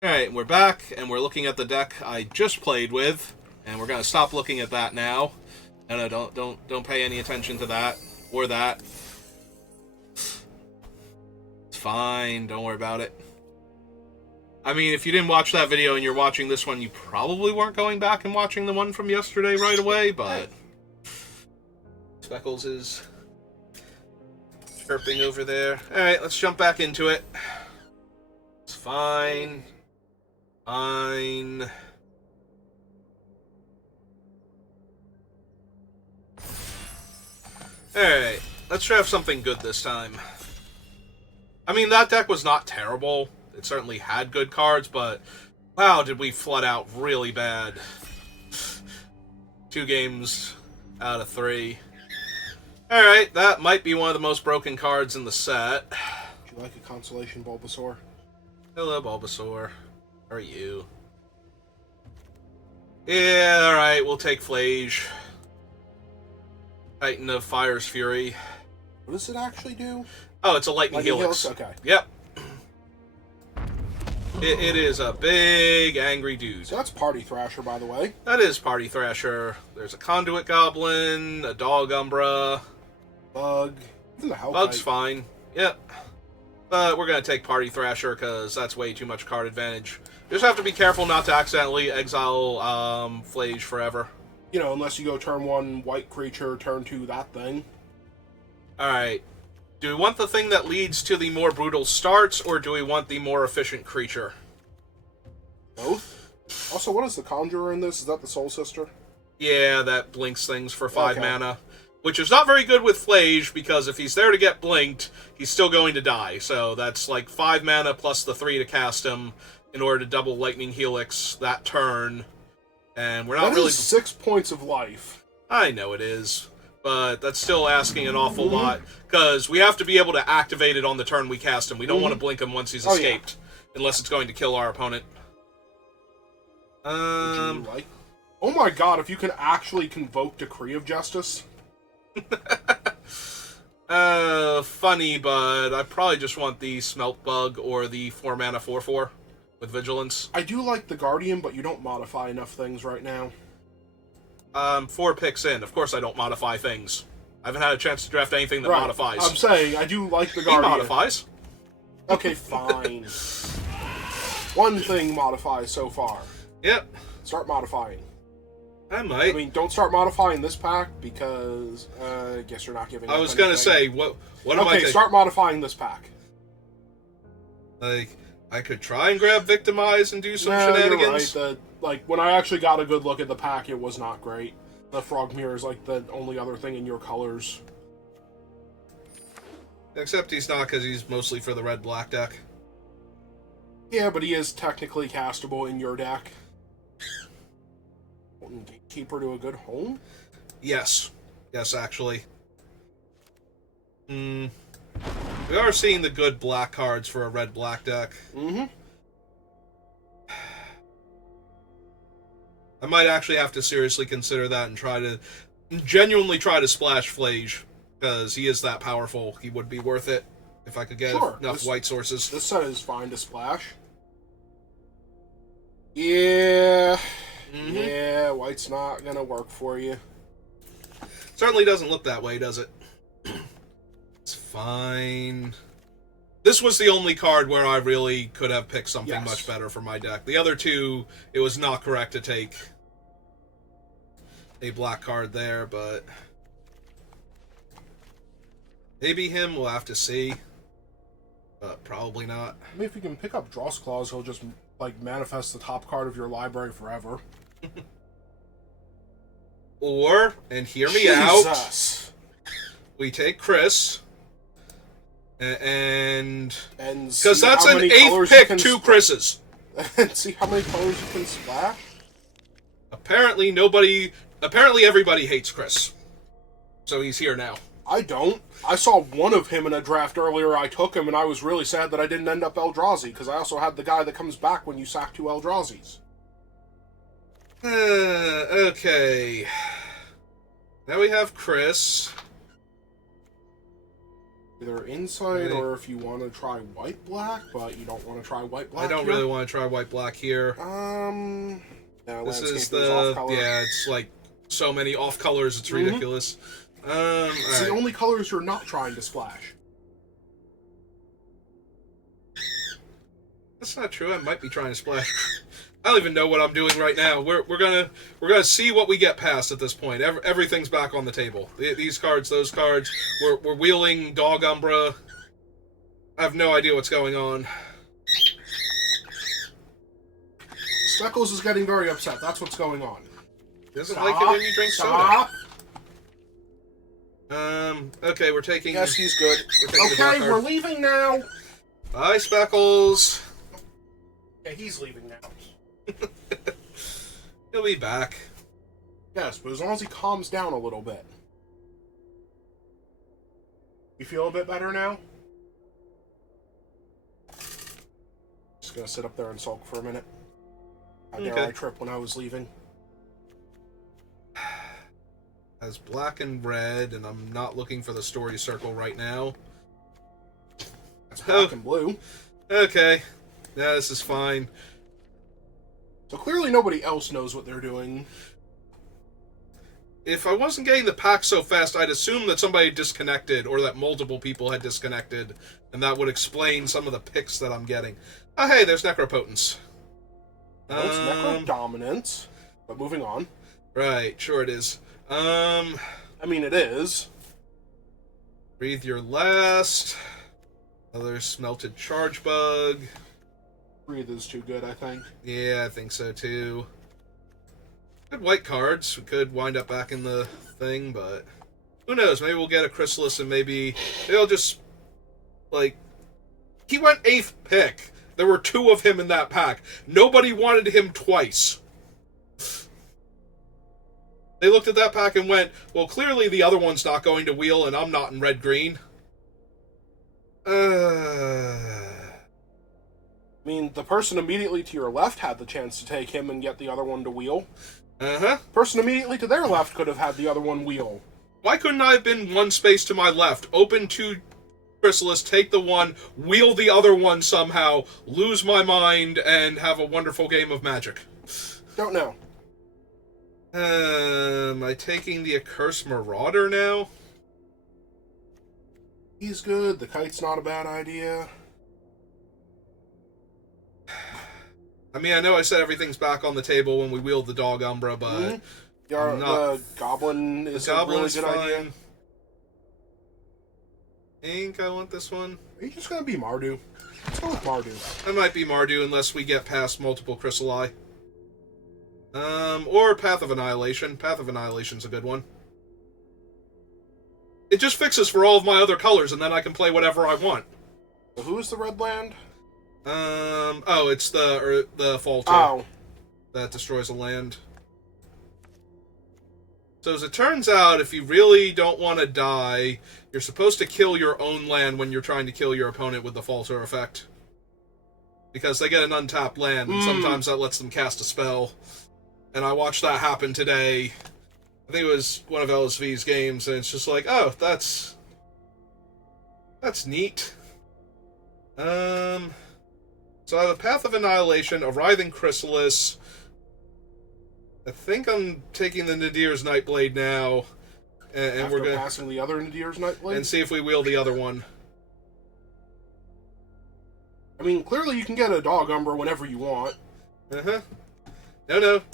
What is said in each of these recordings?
Alright, we're back, and we're looking at the deck I just played with, and we're gonna stop looking at that now. No, don't pay any attention to that, or that. It's fine, don't worry about it. I mean, if you didn't watch that video and you're watching this one, you probably weren't going back and watching the one from yesterday right away, but... Speckles is chirping over there. Alright, let's jump back into it. It's fine. Fine. Alright, let's draft something good this time. I mean, that deck was not terrible. It certainly had good cards, but wow, did we flood out really bad. 2 games out of 3. Alright, that might be one of the most broken cards in the set. Would you like a Constellation Bulbasaur? Hello, Bulbasaur. How are you? Yeah, alright, we'll take Flage. Titan of Fire's Fury. What does it actually do? Oh, it's a Lightning Lightning Helix. Okay. Yep. It is a big, angry dude. So that's Party Thrasher, by the way. That is Party Thrasher. There's a Conduit Goblin, a Dog Umbra. Bug. Even the Hellkite. Bug's fine. Yep. But we're going to take Party Thrasher because that's way too much card advantage. Just have to be careful not to accidentally exile Flage forever. You know, unless you go turn 1 white creature, turn 2 that thing. Alright. Do we want the thing that leads to the more brutal starts, or do we want the more efficient creature? Both. Also, what is the Conjurer in this? Is that the Soul Sister? Yeah, that blinks things for 5 Okay. mana. Which is not very good with Flage, because if he's there to get blinked, he's still going to die. So that's like 5 mana plus the 3 to cast him in order to double Lightning Helix that turn. And we're not That really... is 6 points of life. I know it is, but that's still asking an awful lot, because we have to be able to activate it on the turn we cast him. We don't want to blink him once he's escaped, unless it's going to kill our opponent. Would you like? Oh my god, if you can actually convoke Decree of Justice. Funny, but I probably just want the Smelt Bug or the 4 mana 4/4 with Vigilance. I do like the Guardian, but you don't modify enough things right now. 4 picks in. Of course I don't modify things. I haven't had a chance to draft anything that Right. modifies. I'm saying, I do like the He Guardian. modifies. Okay, fine. One thing modifies so far. Yep. Start modifying. I might. I mean, don't start modifying this pack because I guess you're not giving. I up was gonna anything. say, what am I Okay, start modifying this pack. Like, I could try and grab Victimize and do some No, shenanigans. you're right. Like, when I actually got a good look at the pack, it was not great. The Frog Mirror is like the only other thing in your colors. Except he's not, because he's mostly for the red-black deck. Yeah, but he is technically castable in your deck. Gatekeeper to a good home? Yes. Yes, actually. We are seeing the good black cards for a red-black deck. Mm-hmm. I might actually have to seriously consider that and genuinely try to splash Flage, because he is that powerful. He would be worth it if I could get enough white sources. This set is fine to splash. Yeah. Yeah, white's not gonna work for you. Certainly doesn't look that way, does it? It's fine. This was the only card where I really could have picked something much better for my deck. The other two, it was not correct to take a black card there, but maybe him, we'll have to see. But probably not. I mean, if you can pick up Dross Claws, he'll just, like, manifest the top card of your library forever. Or, and hear me Jesus. out, we take Chris, and because that's an 8th pick, 2 Chris's. And see how many colors you can splash? Apparently everybody hates Chris. So he's here now. I don't. I saw one of him in a draft earlier. I took him, and I was really sad that I didn't end up Eldrazi, because I also had the guy that comes back when you sack 2 Eldrazi's. Okay. Now we have Chris. Either inside or if you want to try white-black, but you don't want to try white-black. I don't really want to try white-black here. Yeah, this is off-color. yeah, it's like so many off colors, it's ridiculous. It's the only colors you're not trying to splash. That's not true. I might be trying to splash. I don't even know what I'm doing right now. We're gonna see what we get past at this point. Everything's back on the table. These cards, those cards. We're wheeling Dog Umbra. I have no idea what's going on. Speckles is getting very upset. That's what's going on. Doesn't like it when you drink soda. Okay, we're taking... Yes, he's good. Okay, we're leaving now. Bye, Speckles. Yeah, he's leaving now. He'll be back. Yes, but as long as he calms down a little bit. You feel a bit better now? Just gonna sit up there and sulk for a minute. How dare I trip when I was leaving? As black and red, and I'm not looking for the story circle right now. That's black and blue. Okay. Yeah, this is fine. So clearly nobody else knows what they're doing. If I wasn't getting the pack so fast, I'd assume that somebody disconnected, or that multiple people had disconnected, and that would explain some of the picks that I'm getting. Oh, hey, there's Necropotence. Well, it's Necrodominance, but moving on. Right, sure it is. I mean, it is. Breathe Your Last. Another Smelted Charge Bug. Breathe is too good, I think. Yeah, I think so too. Good white cards. We could wind up back in the thing, but who knows? Maybe we'll get a Chrysalis and maybe they'll just, like, he went 8th pick. There were 2 of him in that pack. Nobody wanted him twice. They looked at that pack and went, well, clearly the other one's not going to wheel and I'm not in red-green. I mean, the person immediately to your left had the chance to take him and get the other one to wheel. Uh-huh. Person immediately to their left could have had the other one wheel. Why couldn't I have been one space to my left, open 2 Chrysalis, take the one, wheel the other one somehow, lose my mind, and have a wonderful game of Magic? Don't know. Am I taking the Accursed Marauder now? He's good. The Kite's not a bad idea. I mean, I know I said everything's back on the table when we wheeled the Dog Umbra, but... The Goblin is a really good idea. I think I want this one. Are you just going to be Mardu? Let's go with Mardu. I might be Mardu unless we get past multiple Chrysali. Or Path of Annihilation. Path of Annihilation's a good one. It just fixes for all of my other colors, and then I can play whatever I want. So who is the red land? Oh, it's the Falter. Oh. That destroys a land. So as it turns out, if you really don't want to die, you're supposed to kill your own land when you're trying to kill your opponent with the Falter effect. Because they get an untapped land, and sometimes that lets them cast a spell. And I watched that happen today. I think it was one of LSV's games, and it's just like, oh, that's neat. So I have a Path of Annihilation, a Writhing Chrysalis. I think I'm taking the Nadir's Nightblade now, and we're gonna passing the other Nadir's Nightblade and see if we wheel the other one. I mean, clearly you can get a Dog Umbra whenever you want. No,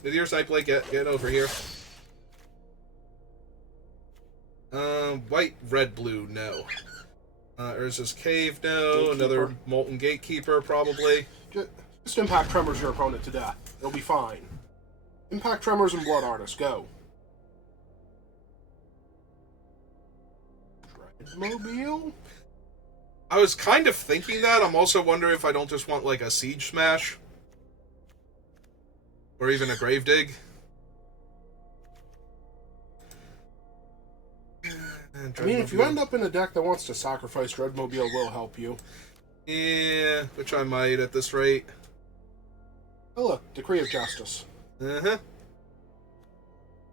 Nadir's Nightblade, get over here. White, red, blue, no. Urza's Cave, no. Gatekeeper. Another Molten Gatekeeper, probably. Just Impact Tremors your opponent to death. It'll be fine. Impact Tremors and Blood Artist, go. Dreadmobile? I was kind of thinking that. I'm also wondering if I don't just want, like, a Siege Smash. Or even a Gravedigg. I mean, if you end up in a deck that wants to sacrifice, Dreadmobile will help you. Yeah, which I might at this rate. Oh look, Decree of Justice. Yeah,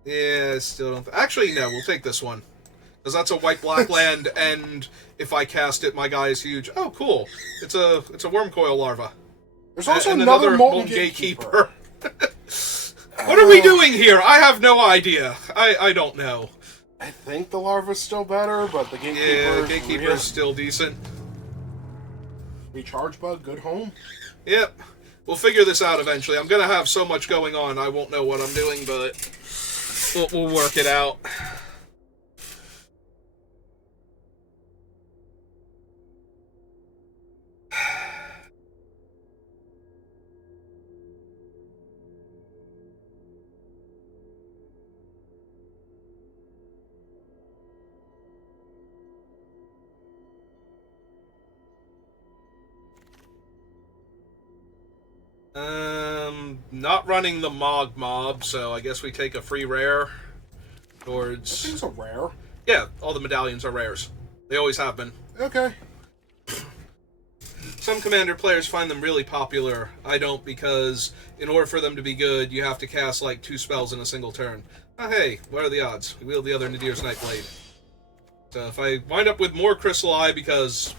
I still don't... Actually, no, we'll take this one. Because that's a white-black land, and if I cast it, my guy is huge. Oh, coil. It's a Wormcoil larva. There's also and another Molten Gatekeeper. What are we doing here? I have no idea. I don't know. I think the larva's still better, but the Gatekeeper... Yeah, Gatekeeper's still decent. Recharge Bug, good home. Yep. We'll figure this out eventually. I'm going to have so much going on, I won't know what I'm doing, but we'll work it out. Not running the Mog Mob, so I guess we take a free rare towards... Things are rare. Yeah, all the medallions are rares. They always have been. Okay. Some Commander players find them really popular. I don't, because in order for them to be good, you have to cast like 2 spells in a single turn. Oh, hey, what are the odds? We wield the other Nadir's Nightblade. So if I wind up with more Crystal Eye, because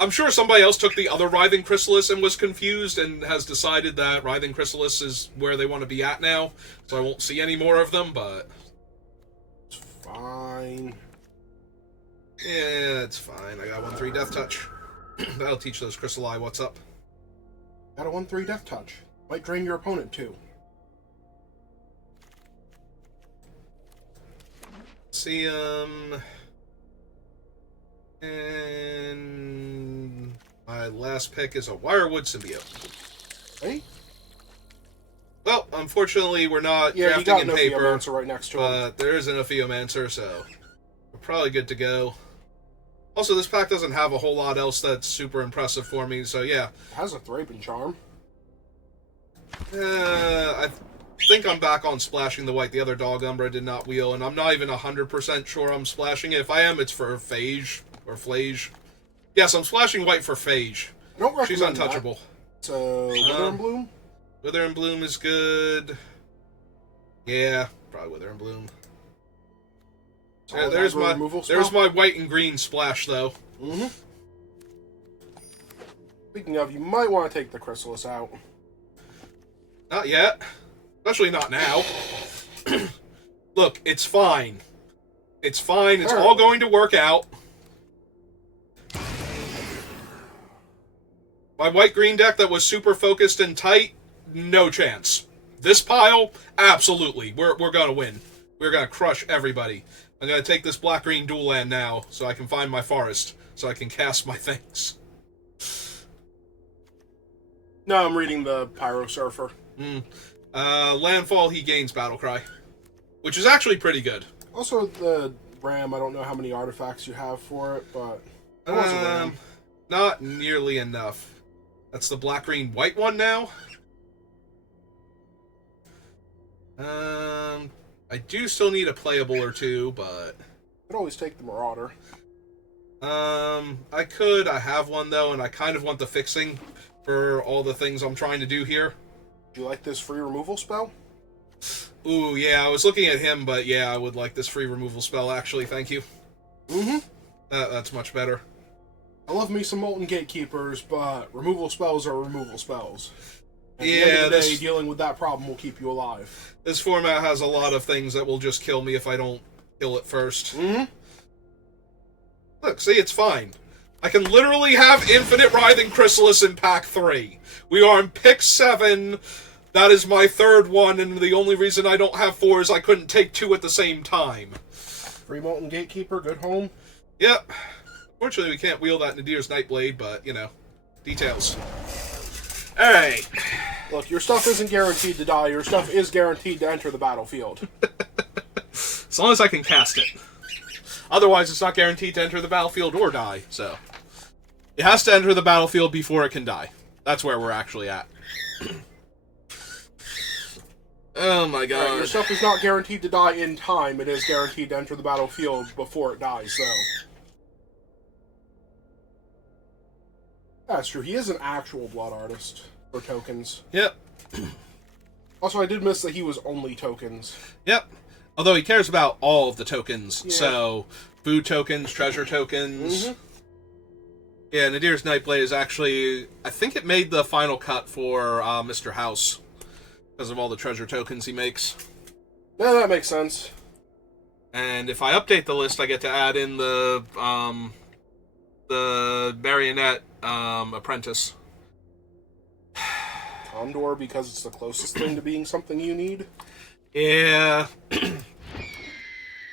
I'm sure somebody else took the other Writhing Chrysalis and was confused and has decided that Writhing Chrysalis is where they want to be at now, so I won't see any more of them, but... It's fine. Yeah, it's fine. I got 1/3 Death Touch. That'll teach those Crystal Eye what's up. Got a 1/3 Death Touch. Might drain your opponent, too. See, and my last pick is a Wirewood Symbiote. Hey? Well, unfortunately, we're not Yeah, drafting you got in no paper, Theomancer right next to him. but there is an Ophiomancer, so we're probably good to go. Also, this pack doesn't have a whole lot else that's super impressive for me, so yeah. It has a Thraben Charm. I think I'm back on splashing the white. The other Dog Umbra did not wheel, and I'm not even 100% sure I'm splashing it. If I am, it's for Phage, or Flage. Yes, I'm splashing white for Phage. I don't recommend She's untouchable. That. So, Wither and Bloom? Wither and Bloom is good. Yeah, probably Wither and Bloom. Yeah, there's my white and green splash, though. Mm-hmm. Speaking of, you might want to take the Chrysalis out. Not yet. Especially not now. Look, it's fine. It's fine. It's all going to work out. My white-green deck that was super focused and tight, no chance. This pile, absolutely. We're going to win. We're going to crush everybody. I'm going to take this black-green dual land now so I can find my forest, so I can cast my things. No, I'm reading the Pyro Surfer. Landfall, he gains Battlecry, which is actually pretty good. Also, the Ram, I don't know how many artifacts you have for it, but... It was a Ram. Not nearly enough. That's the black-green white one now. I do still need a playable or two, but... Could always take the Marauder. I could. I have one, though, and I kind of want the fixing for all the things I'm trying to do here. Do you like this free removal spell? Ooh, yeah, I was looking at him, but yeah, I would like this free removal spell, actually, thank you. Mm-hmm. That's much better. I love me some Molten Gatekeepers, but removal spells are removal spells. At the Yeah, end of the day, dealing with that problem will keep you alive. This format has a lot of things that will just kill me if I don't kill it first. Mm-hmm. Look, see, it's fine. I can literally have Infinite Writhing Chrysalis in Pack 3. We are in Pick 7. That is my third one, and the only reason I don't have 4 is I couldn't take 2 at the same time. Free Molten Gatekeeper, good home. Yep. Fortunately, we can't wield that Nadir's Nightblade, but, you know, details. Alright. Look, your stuff isn't guaranteed to die. Your stuff is guaranteed to enter the battlefield. As long as I can cast it. Otherwise, it's not guaranteed to enter the battlefield or die, so... It has to enter the battlefield before it can die. That's where we're actually at. Oh my god. Right, your stuff is not guaranteed to die in time. It is guaranteed to enter the battlefield before it dies, so... That's true. He is an actual blood artist for tokens. Yep. Also, I did miss that he was only tokens. Yep. Although he cares about all of the tokens, Yeah. so food tokens, treasure tokens. Mm-hmm. Yeah, Nadir's Nightblade is actually... I think it made the final cut for Mr. House because of all the treasure tokens he makes. Yeah, that makes sense. And if I update the list, I get to add in the Marionette Apprentice. Condor, because it's the closest thing to being something you need. Yeah.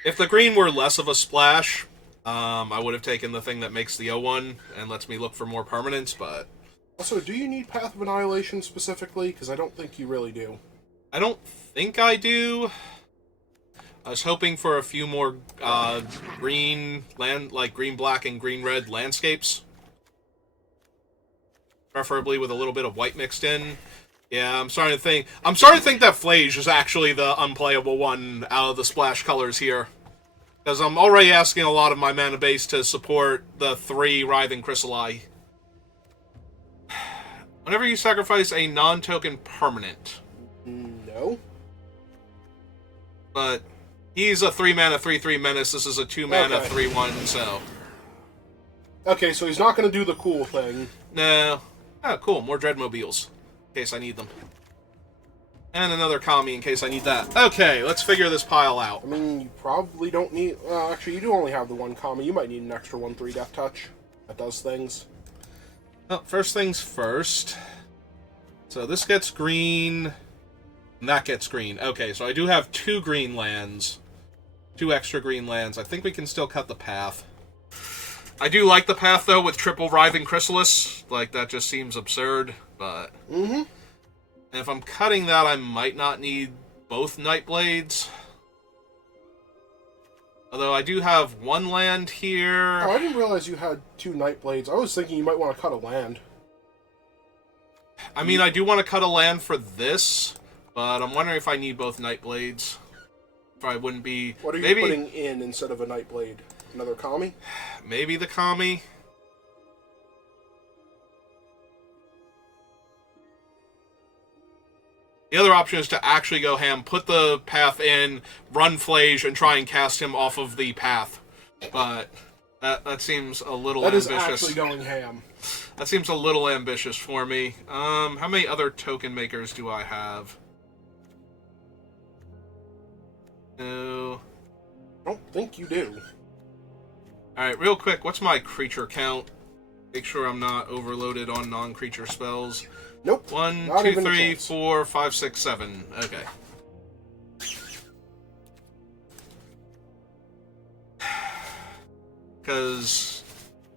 If the green were less of a splash, I would have taken the thing that makes the O1 and lets me look for more permanents, but... Also, do you need Path of Annihilation specifically? Because I don't think you really do. I don't think I do. I was hoping for a few more green, green-black and green-red landscapes. Preferably with a little bit of white mixed in. Yeah, I'm starting to think that Flage is actually the unplayable one out of the splash colors here. Because I'm already asking a lot of my mana base to support the 3 Writhing Chrysali. Whenever you sacrifice a non-token permanent. No. But he's a 3-mana 3/3 menace. This is a 2-mana Okay. 3/1, so... Okay, so he's not going to do the cool thing. No. Oh, cool. More Dreadmobiles. In case I need them. And another Kami in case I need that. Okay, let's figure this pile out. I mean, you probably don't need... actually, you do only have the one Kami. You might need an extra 1/3 Death Touch. That does things. Well, first things first. So this gets green, and that gets green. Okay, so I do have 2 green lands. 2 extra green lands. I think we can still cut the path. I do like the path, though, with triple Writhing Chrysalis. Like, that just seems absurd, but... Mm-hmm. And if I'm cutting that, I might not need both Nightblades. Although I do have 1 land here. Oh, I didn't realize you had 2 Nightblades. I was thinking you might want to cut a land. I mean, I do want to cut a land for this, but I'm wondering if I need both Nightblades. If I wouldn't be... What are you putting in instead of a Nightblade? Another Kami? Maybe the Kami. The other option is to actually go ham, put the path in, run Flage, and try and cast him off of the path. But that seems a little ambitious. That is actually going ham. That seems a little ambitious for me. How many other token makers do I have? No. I don't think you do. Alright, real quick, what's my creature count? Make sure I'm not overloaded on non-creature spells. Nope. 1, not 2, even a 3, chance. 4, 5, 6, 7. Okay. Because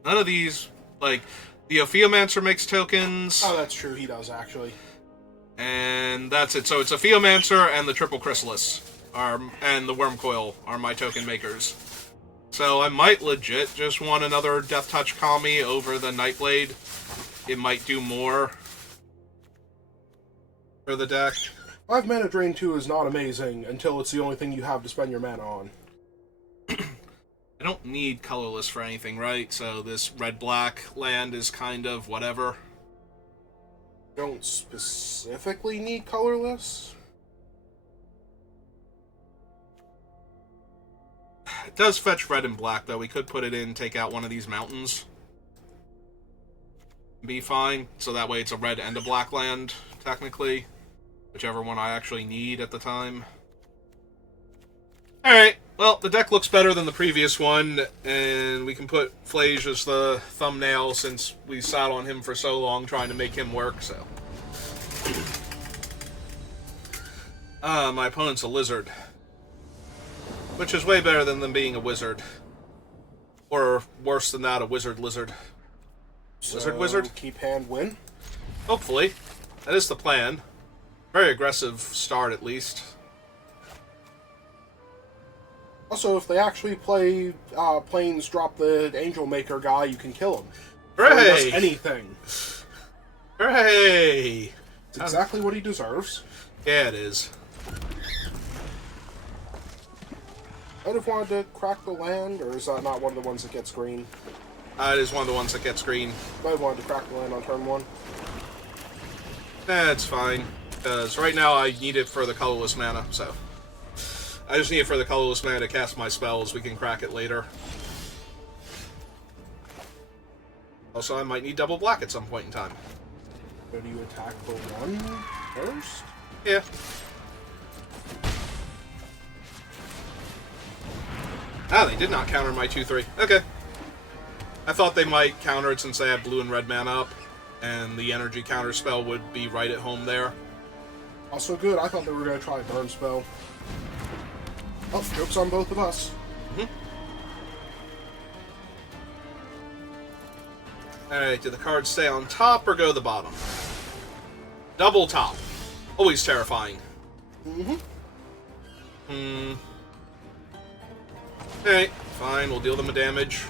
none of these, like, the Ophiomancer makes tokens, Oh, that's true. He does, actually. and that's it. So it's Ophiomancer and the Triple Chrysalis, and the Wormcoil are my token makers. So I might legit just want another Death Touch Kami over the Nightblade. It might do more for the deck. 5 mana drain 2 is not amazing until it's the only thing you have to spend your mana on. I don't need colorless for anything, right? So this red-black land is kind of whatever. Don't specifically need colorless. It does fetch red and black, though. We could put it in, take out one of these mountains. Be fine. So that way it's a red and a black land, technically. Whichever one I actually need at the time. Alright, well, the deck looks better than the previous one, and we can put Flage as the thumbnail since we sat on him for so long trying to make him work, so. My opponent's a lizard. Which is way better than them being a wizard. Or, worse than that, a wizard lizard. Wizard? Keep hand win. Hopefully. That is the plan. Very aggressive start, at least. Also, if they actually play Plains drop the Angel Maker guy, you can kill him. Hooray! He does anything. Hooray! It's exactly what he deserves. Yeah, it is. I'd have wanted to crack the land, or is that not one of the ones that gets green? It is one of the ones that gets green. I wanted to crack the land on turn 1. It's fine. Because right now I need it for the colorless mana, so. I just need it for the colorless mana to cast my spells. We can crack it later. Also, I might need double black at some point in time. So do you attack for 1 first? Yeah. Ah, they did not counter my 2/3. Okay. I thought they might counter it since they had blue and red mana up, and the energy counter spell would be right at home there. Also good. I thought they were going to try a burn spell. Oh, joke's on both of us. Alright, do the cards stay on top or go to the bottom? Double top. Always terrifying. Alright, fine, we'll deal them a damage.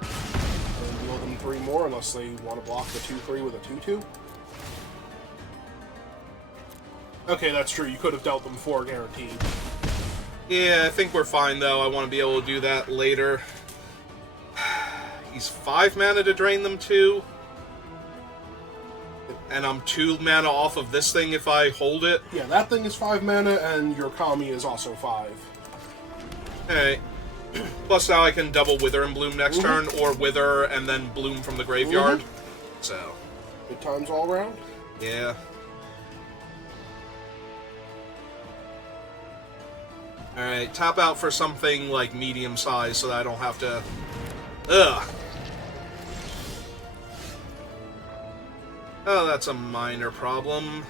And deal them 3 more unless they want to block the 2/3 with a 2/2. Okay, that's true. You could have dealt them 4 guaranteed. Yeah, I think we're fine though. I want to be able to do that later. He's 5 mana to drain them 2. And I'm 2 mana off of this thing if I hold it. Yeah, that thing is 5 mana, and your Kami is also 5. Alright. Plus now I can double Wither and Bloom next turn, or Wither and then Bloom from the graveyard. So. Good times all around. Yeah. Alright, tap out for something like medium size so that I don't have to... Ugh. Oh, that's a minor problem.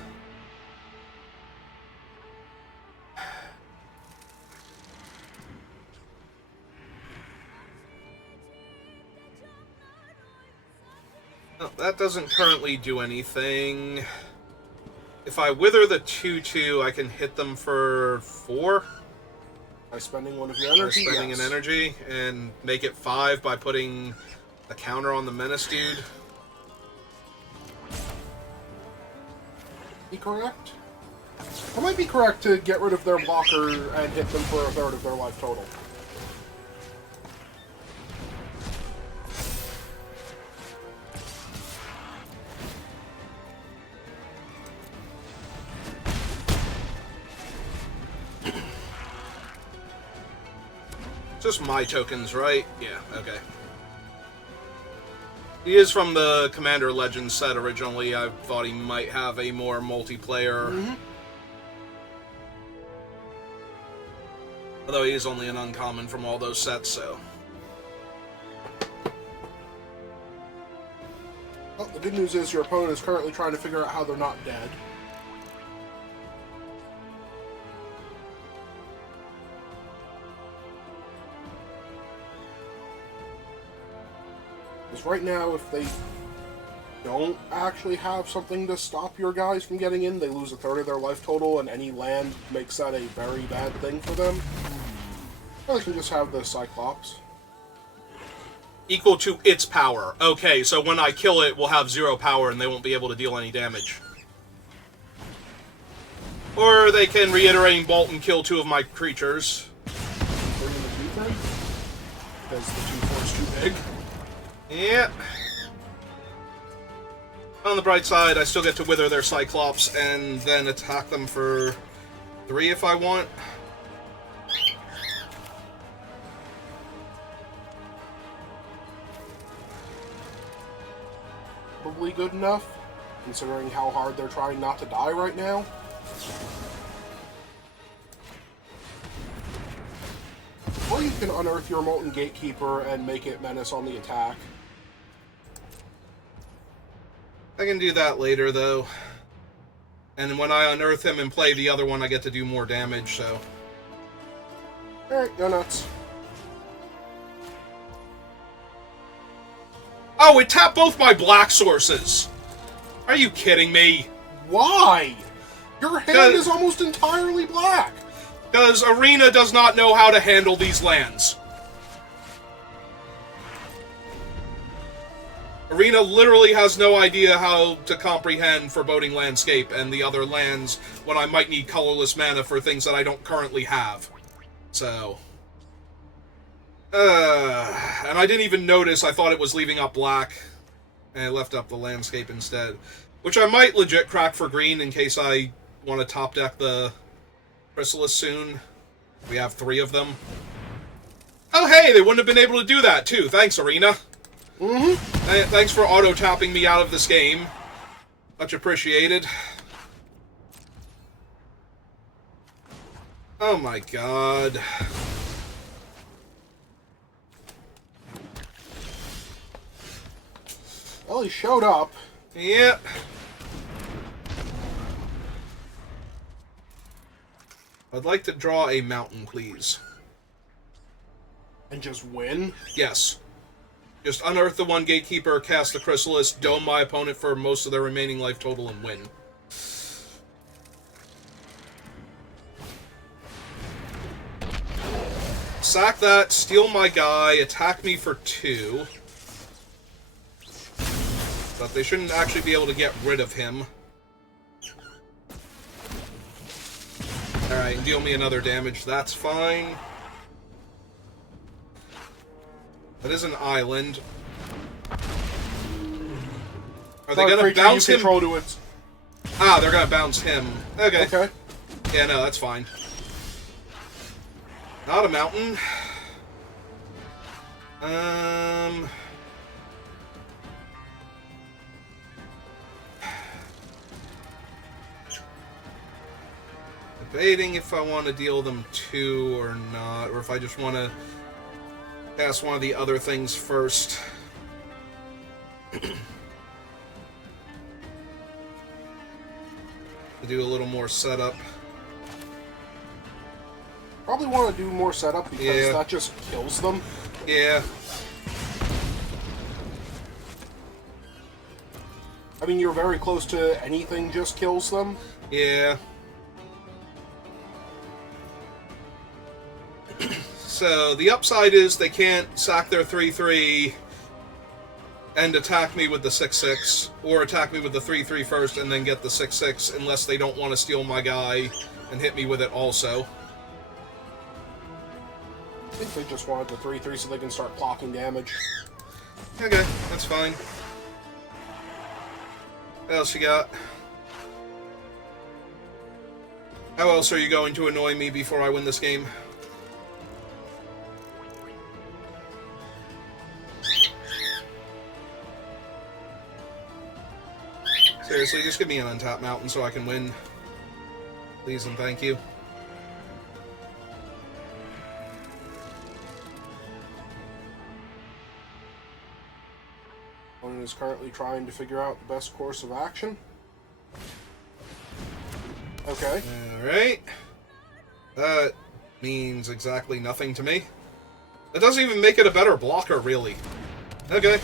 Oh, that doesn't currently do anything. If I wither the 2/2, I can hit them for 4? By spending one of your energy? By spending an energy, and make it 5 by putting a counter on the Menace dude. Be correct? That might be correct to get rid of their blocker and hit them for 1/3 of their life total. Just my tokens, right? Yeah, okay. He is from the Commander Legends set originally. I thought he might have a more multiplayer. Although he is only an uncommon from all those sets, so. Well, the good news is your opponent is currently trying to figure out how they're not dead. Because right now, if they don't actually have something to stop your guys from getting in, they lose 1/3 of their life total, and any land makes that a very bad thing for them. Or they can just have the Cyclops. Equal to its power. Okay, so when I kill it, we'll have 0 power and they won't be able to deal any damage. Or they can Reiterating Bolt and kill 2 of my creatures. Bring in the 2/3? Because the 2/4 is too big. Yeah. On the bright side, I still get to wither their Cyclops and then attack them for 3 if I want. Probably good enough, considering how hard they're trying not to die right now. Or you can unearth your Molten Gatekeeper and make it menace on the attack. I can do that later, though. And when I unearth him and play the other one, I get to do more damage, so... Alright, go nuts. Oh, it tapped both my black sources! Are you kidding me? Why? Your hand is almost entirely black! Because Arena does not know how to handle these lands. Arena literally has no idea how to comprehend Foreboding Landscape and the other lands when I might need colorless mana for things that I don't currently have. So... and I didn't even notice. I thought it was leaving up black. And I left up the landscape instead. Which I might legit crack for green in case I want to top deck the Chrysalis soon. We have 3 of them. Oh, hey, they wouldn't have been able to do that, too. Thanks, Arena. Mm-hmm. Thanks for auto-tapping me out of this game. Much appreciated. Oh my god. Well, he showed up. Yep. I'd like to draw a mountain, please. And just win? Yes. Just unearth the 1 gatekeeper, cast the chrysalis, dome my opponent for most of their remaining life total, and win. Sack that, steal my guy, attack me for 2. But they shouldn't actually be able to get rid of him. Alright, deal me another damage, that's fine. That is an island. Are they gonna bounce him? Ah, they're gonna bounce him. Okay. Okay. Yeah, no, that's fine. Not a mountain. Debating if I want to deal them 2 or not, or if I just want to cast one of the other things first. To do a little more setup. Probably want to do more setup because that just kills them. Yeah. I mean, you're very close to anything just kills them. Yeah. So, the upside is they can't sack their 3/3 and attack me with the 6/6, or attack me with the 3/3 first and then get the 6/6 unless they don't want to steal my guy and hit me with it also. I think they just wanted the 3/3 so they can start clocking damage. Okay, that's fine. What else you got? How else are you going to annoy me before I win this game? Seriously, just give me an untapped mountain so I can win. Please and thank you. Opponent is currently trying to figure out the best course of action. Okay. Alright. That means exactly nothing to me. That doesn't even make it a better blocker, really. Okay.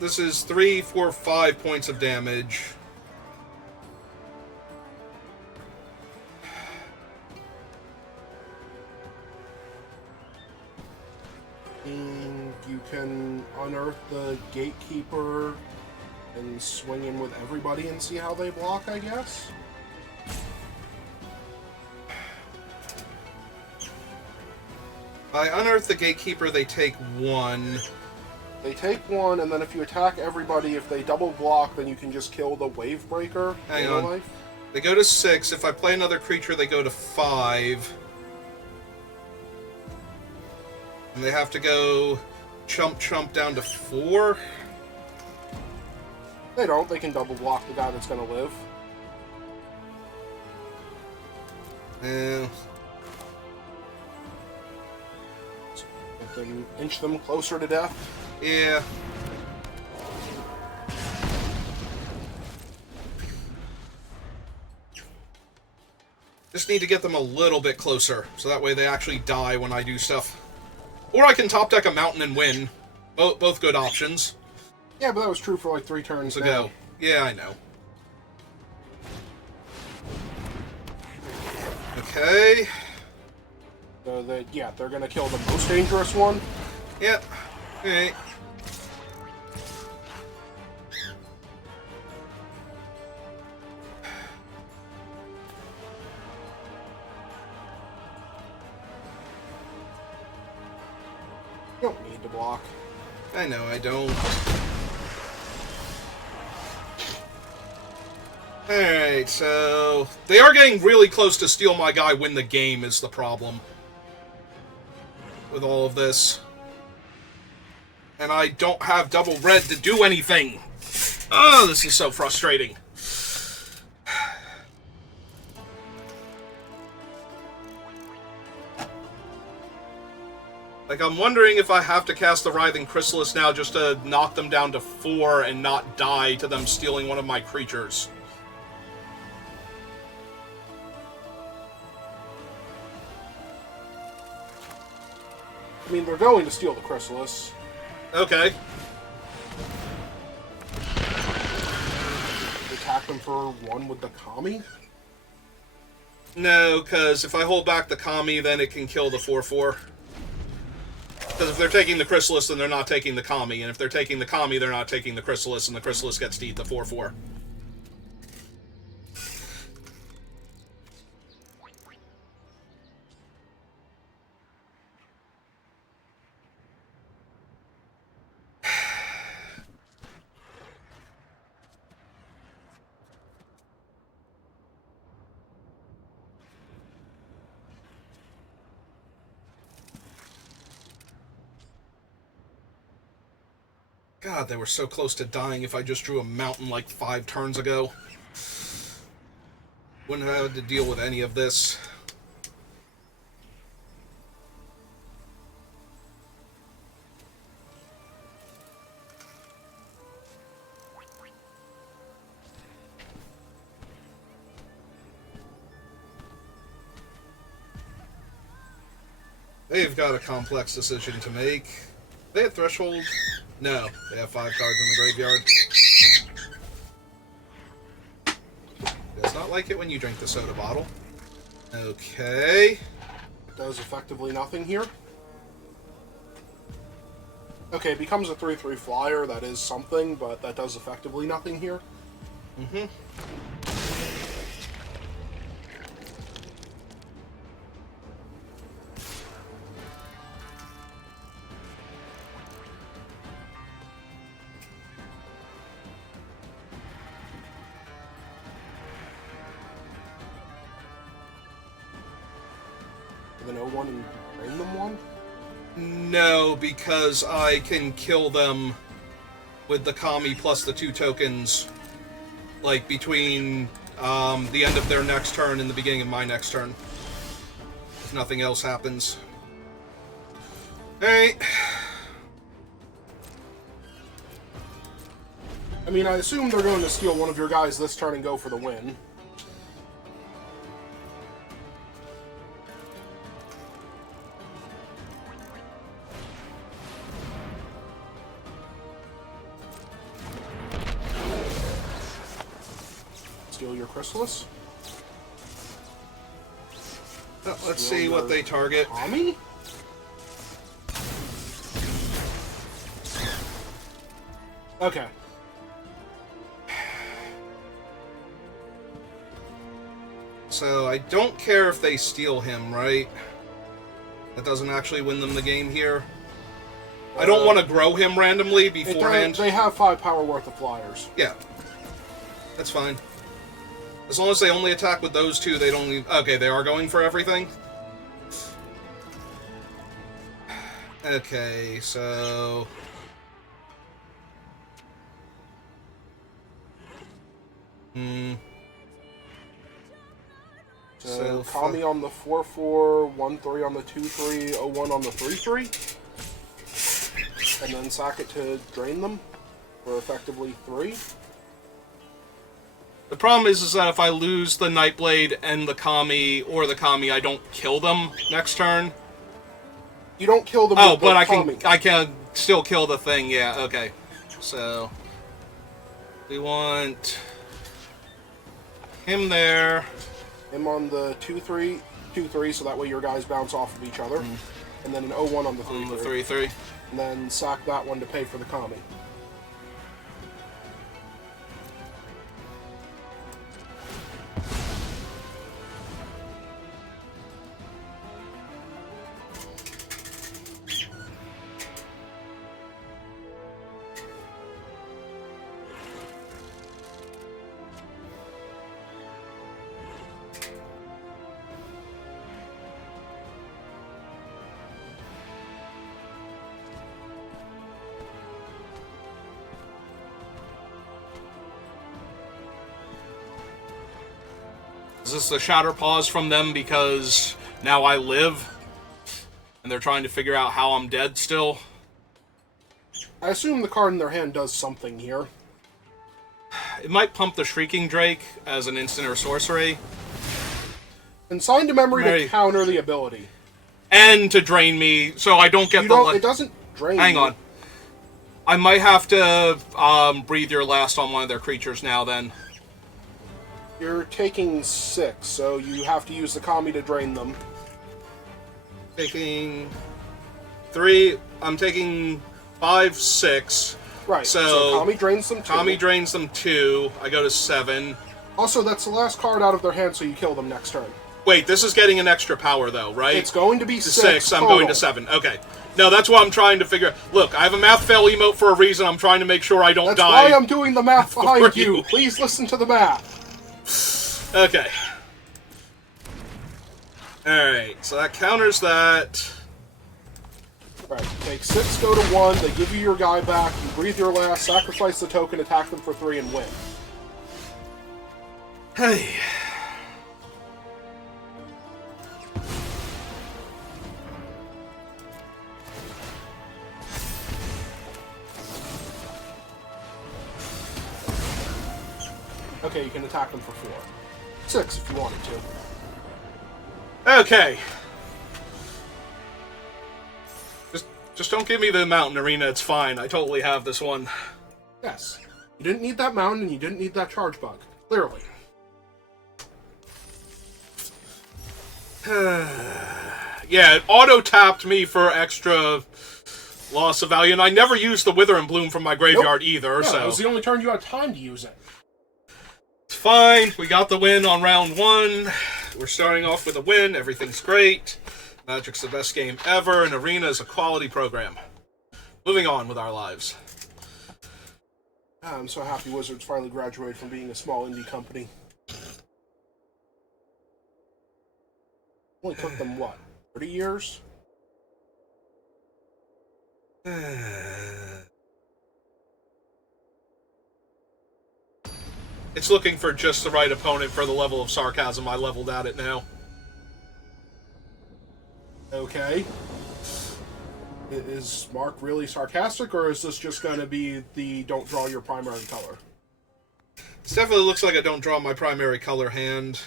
This is 3, 4, 5 points of damage. And you can unearth the gatekeeper and swing in with everybody and see how they block, I guess? I unearth the gatekeeper, they take 1. They take 1, and then if you attack everybody, if they double block, then you can just kill the wave breaker. Hang on. Life. They go to 6. If I play another creature, they go to 5. And they have to go chump down to 4. They don't. They can double block the guy that's going to live. Yeah. Then inch them closer to death. Yeah. Just need to get them a little bit closer, so that way they actually die when I do stuff. Or I can top deck a mountain and win. Both good options. Yeah, but that was true for like 3 turns ago. Yeah, I know. Okay. So they're gonna kill the most dangerous one. Yep. Alright. You don't need to block. I know I don't. Alright, so... They are getting really close to steal my guy win the game is the problem. With all of this. And I don't have double red to do anything. Oh, this is so frustrating. Like, I'm wondering if I have to cast the Writhing Chrysalis now just to knock them down to 4 and not die to them stealing one of my creatures. I mean, they're going to steal the Chrysalis. Okay. Attack them for 1 with the Kami? No, because if I hold back the Kami, then it can kill the 4/4. Because if they're taking the Chrysalis, then they're not taking the Kami. And if they're taking the Kami, they're not taking the Chrysalis, and the Chrysalis gets to eat the 4/4. God, they were so close to dying if I just drew a mountain like 5 turns ago. Wouldn't have had to deal with any of this. They've got a complex decision to make. They have Threshold. No, they have 5 cards in the graveyard. Does not like it when you drink the soda bottle. Okay. Does effectively nothing here. Okay, it becomes a 3/3 flyer. That is something, but that does effectively nothing here. Mm-hmm. Then 0-1 and drain them 1? No, because I can kill them with the Kami plus the 2 tokens, like, between the end of their next turn and the beginning of my next turn. If nothing else happens. Alright. I mean, I assume they're going to steal one of your guys this turn and go for the win. Steal your Chrysalis. Let's see what they target. Kami? Okay. So, I don't care if they steal him, right? That doesn't actually win them the game here. I don't want to grow him randomly beforehand. They have 5 power worth of flyers. Yeah. That's fine. As long as they only attack with those 2, they don't need... Okay, they are going for everything? Okay, so... So Kami on the 4/4, 1/3 on the 2/3, 0-1 on the 3/3. And then sack it to drain them for effectively 3. The problem is that if I lose the Nightblade and the Kami, or the Kami, I don't kill them next turn. You don't kill them Oh, with but the I can still kill the thing, yeah, okay. So, we want him there. Him on the 2/3, 2/3, so that way your guys bounce off of each other. And then an 0-1 on the 3/3. On the 3/3. And then sack that one to pay for the Kami. Is this the Shatter Paws from them because now I live? And they're trying to figure out how I'm dead still? I assume the card in their hand does something here. It might pump the Shrieking Drake as an instant or sorcery. Consign to memory to counter the ability. And to drain me, so I don't get It doesn't drain Hang you. on. I might have to breathe your last on one of their creatures now, then. You're taking 6, so you have to use the Kami to drain them. Taking 3. I'm taking 5, 6. Right, so Kami drains them 2. Kami drains them 2. I go to 7. Also, that's the last card out of their hand, so you kill them next turn. Wait, this is getting an extra power, though, right? It's going to be 6 I'm going to 7. Okay. No, that's what I'm trying to figure. Look, I have a math fail emote for a reason. I'm trying to make sure I don't die. That's why I'm doing the math behind you. Please listen to the math. Okay. Alright, so that counters that. Right, take 6, go to 1, they give you your guy back, you breathe your last, sacrifice the token, attack them for 3, and win. Hey. Okay, you can attack them for 4. 6 if you wanted to. Okay. Just don't give me the mountain arena, it's fine. I totally have this one. Yes. You didn't need that mountain, and you didn't need that charge bug. Clearly. Yeah, it auto-tapped me for extra loss of value, and I never used the Wither and Bloom from my graveyard either, so... It was the only turn you had time to use it. It's fine, we got the win on round 1. We're starting off with a win, everything's great. Magic's the best game ever, and Arena is a quality program. Moving on with our lives. I'm so happy Wizards finally graduated from being a small indie company. Only took them, what, 30 years? It's looking for just the right opponent for the level of sarcasm I leveled at it now. Okay. Is Mark really sarcastic, or is this just going to be the don't draw your primary color? This definitely looks like a don't draw my primary color hand.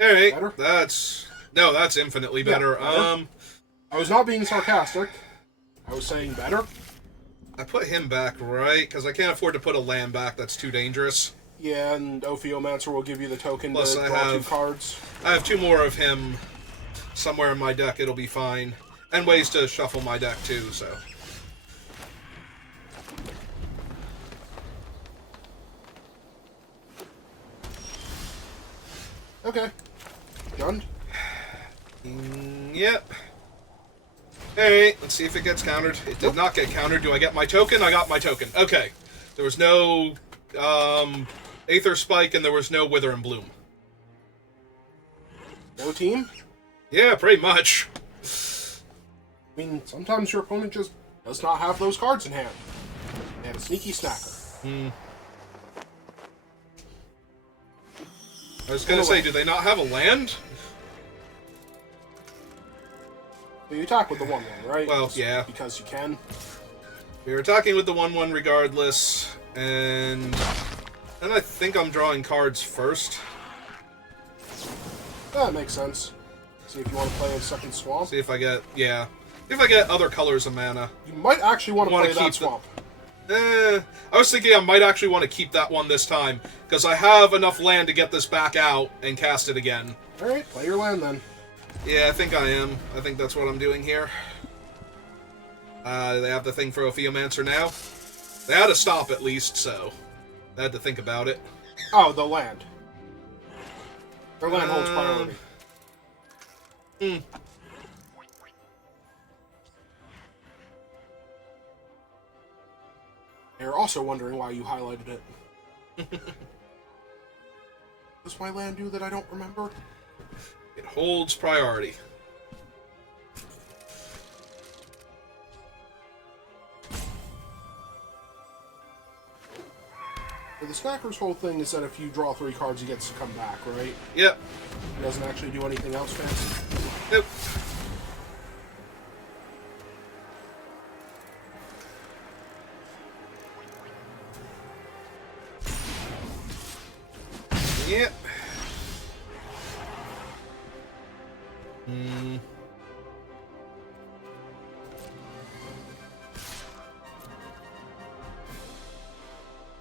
Alright, that's infinitely better. Yeah, better. I was not being sarcastic. I was saying better. I put him back, right? Because I can't afford to put a land back, that's too dangerous. Yeah, and Ophiomancer will give you the token Plus to draw 2 cards. I have 2 more of him somewhere in my deck, it'll be fine. And ways to shuffle my deck too, so. Okay. Done? Yep. Alright, let's see if it gets countered. It did not get countered. Do I get my token? I got my token. Okay. There was no Aether Spike, and there was no Wither and Bloom. No team? Yeah, pretty much. I mean, sometimes your opponent just does not have those cards in hand. They have a sneaky snacker. I was gonna say, do they not have a land? You attack with the 1/1, right? Well, yeah. Because you can. We were attacking with the 1/1 regardless, and I think I'm drawing cards first. That makes sense. See if you want to play a second swamp. See if I get, yeah. If I get other colors of mana. You might actually want to play that swamp. I was thinking I might actually want to keep that one this time, because I have enough land to get this back out and cast it again. Alright, play your land then. Yeah, I think I am. I think that's what I'm doing here. Do they have the thing for Ophiomancer now? They had to stop at least, so I had to think about it. Oh, the land. Their land holds priority. They're also wondering why you highlighted it. Does my land do that I don't remember? It holds priority. But the Snacker's whole thing is that if you draw 3 cards, he gets to come back, right? Yep. He doesn't actually do anything else fancy. Yep. Yep.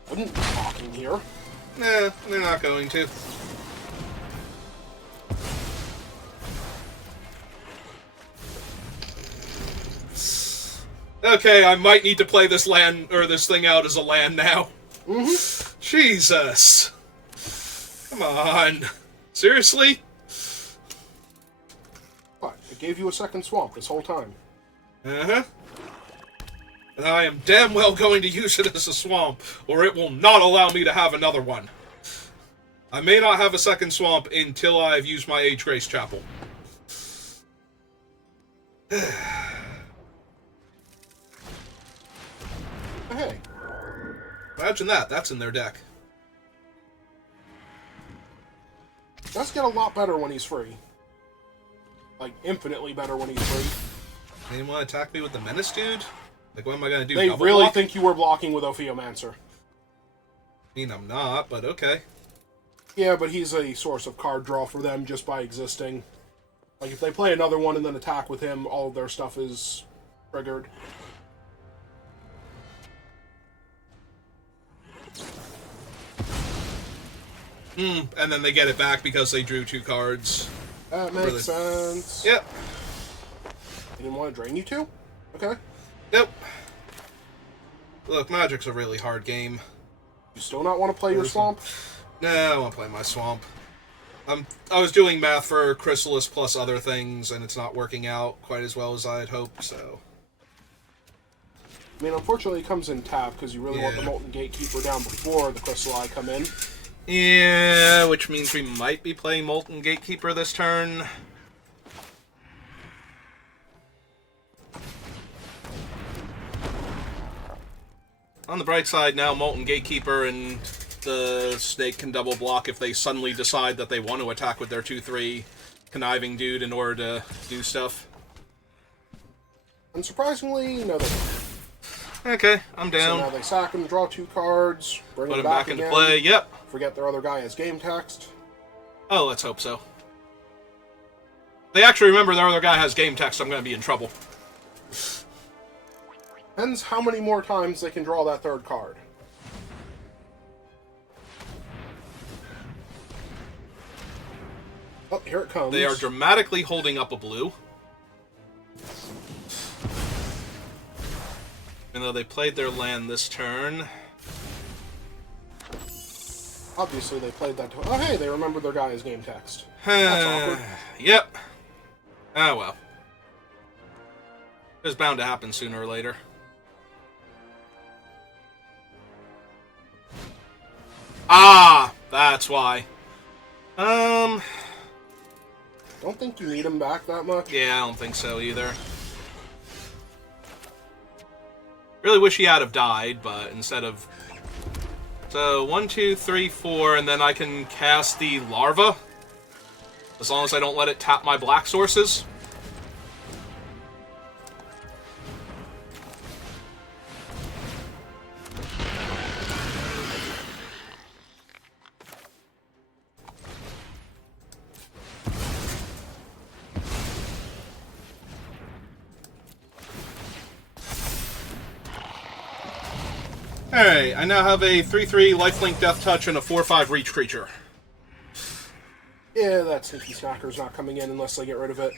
Wouldn't be blocking here. Nah, they're not going to. Okay, I might need to play this land or this thing out as a land now. Mm-hmm. Jesus. Come on. Seriously? But it gave you a second swamp this whole time. Uh-huh. And I am damn well going to use it as a swamp, or it will not allow me to have another one. I may not have a second swamp until I've used my Age Grace Chapel. Hey. Imagine that. That's in their deck. Does get a lot better when he's free. Like, infinitely better when he's free. They want to attack me with the Menace, dude? Like, what am I going to do? They Double really block? think you were blocking with Ophiomancer. I mean, I'm not, but okay. Yeah, but he's a source of card draw for them just by existing. Like, if they play another one and then attack with him, all of their stuff is triggered. And then they get it back because they drew 2 cards. That makes sense. Yep. You didn't want to drain you two? Okay. Yep. Look, Magic's a really hard game. You still not want to play your swamp? Nah, I won't play my swamp. I was doing math for Chrysalis plus other things, and it's not working out quite as well as I had hoped, so... I mean, unfortunately it comes in tap, because you really want the Molten Gatekeeper down before the Crystalli come in. Yeah, which means we might be playing Molten Gatekeeper this turn. On the bright side, now Molten Gatekeeper and the Snake can double block if they suddenly decide that they want to attack with their 2/3 conniving dude in order to do stuff. Unsurprisingly, no, they don't. Okay, I'm down. So now they sack him, draw 2 cards, bring Put him him back into again, play, yep. forget their other guy has game text. Oh, let's hope so. They actually remember their other guy has game text, I'm going to be in trouble. Depends how many more times they can draw that 3rd card. Oh, here it comes. They are dramatically holding up a blue. Even though they played their land this turn. Obviously, they played that. Oh, hey, they remembered their guy has game text. That's awkward. Yep. Ah, well. It's bound to happen sooner or later. Ah, that's why. Don't think you need him back that much. Yeah, I don't think so either. Really wish he had have died, but instead of... So, 1, 2, 3, 4, and then I can cast the Larva. As long as I don't let it tap my black sources. Alright, I now have a 3/3 lifelink death touch and a 4/5 reach creature. Yeah, that Sneaky Snacker's not coming in unless they get rid of it.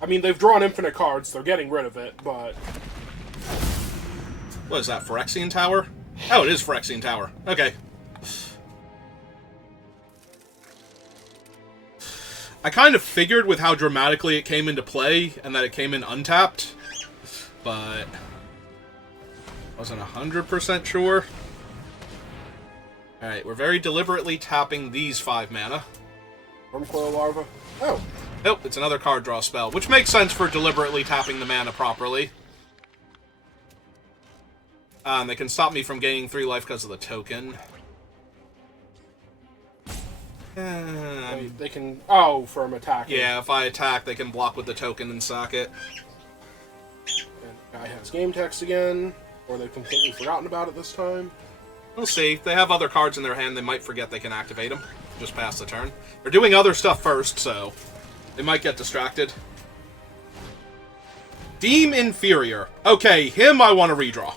I mean, they've drawn infinite cards, they're getting rid of it, but... What is that, Phyrexian Tower? Oh, it is Phyrexian Tower. Okay. I kind of figured with how dramatically it came into play, and that it came in untapped, but... wasn't 100% sure. Alright, we're very deliberately tapping these 5 mana. Wormcoil Larva. Oh. Nope, it's another card draw spell, which makes sense for deliberately tapping the mana properly. And they can stop me from gaining 3 life because of the token. They can... Oh, from attacking. Yeah, if I attack, they can block with the token and sack it. And the guy has game text again. Or they've completely forgotten about it this time. We'll see. If they have other cards in their hand, they might forget they can activate them. Just pass the turn. They're doing other stuff first, so they might get distracted. Deem Inferior. Okay, him I want to redraw.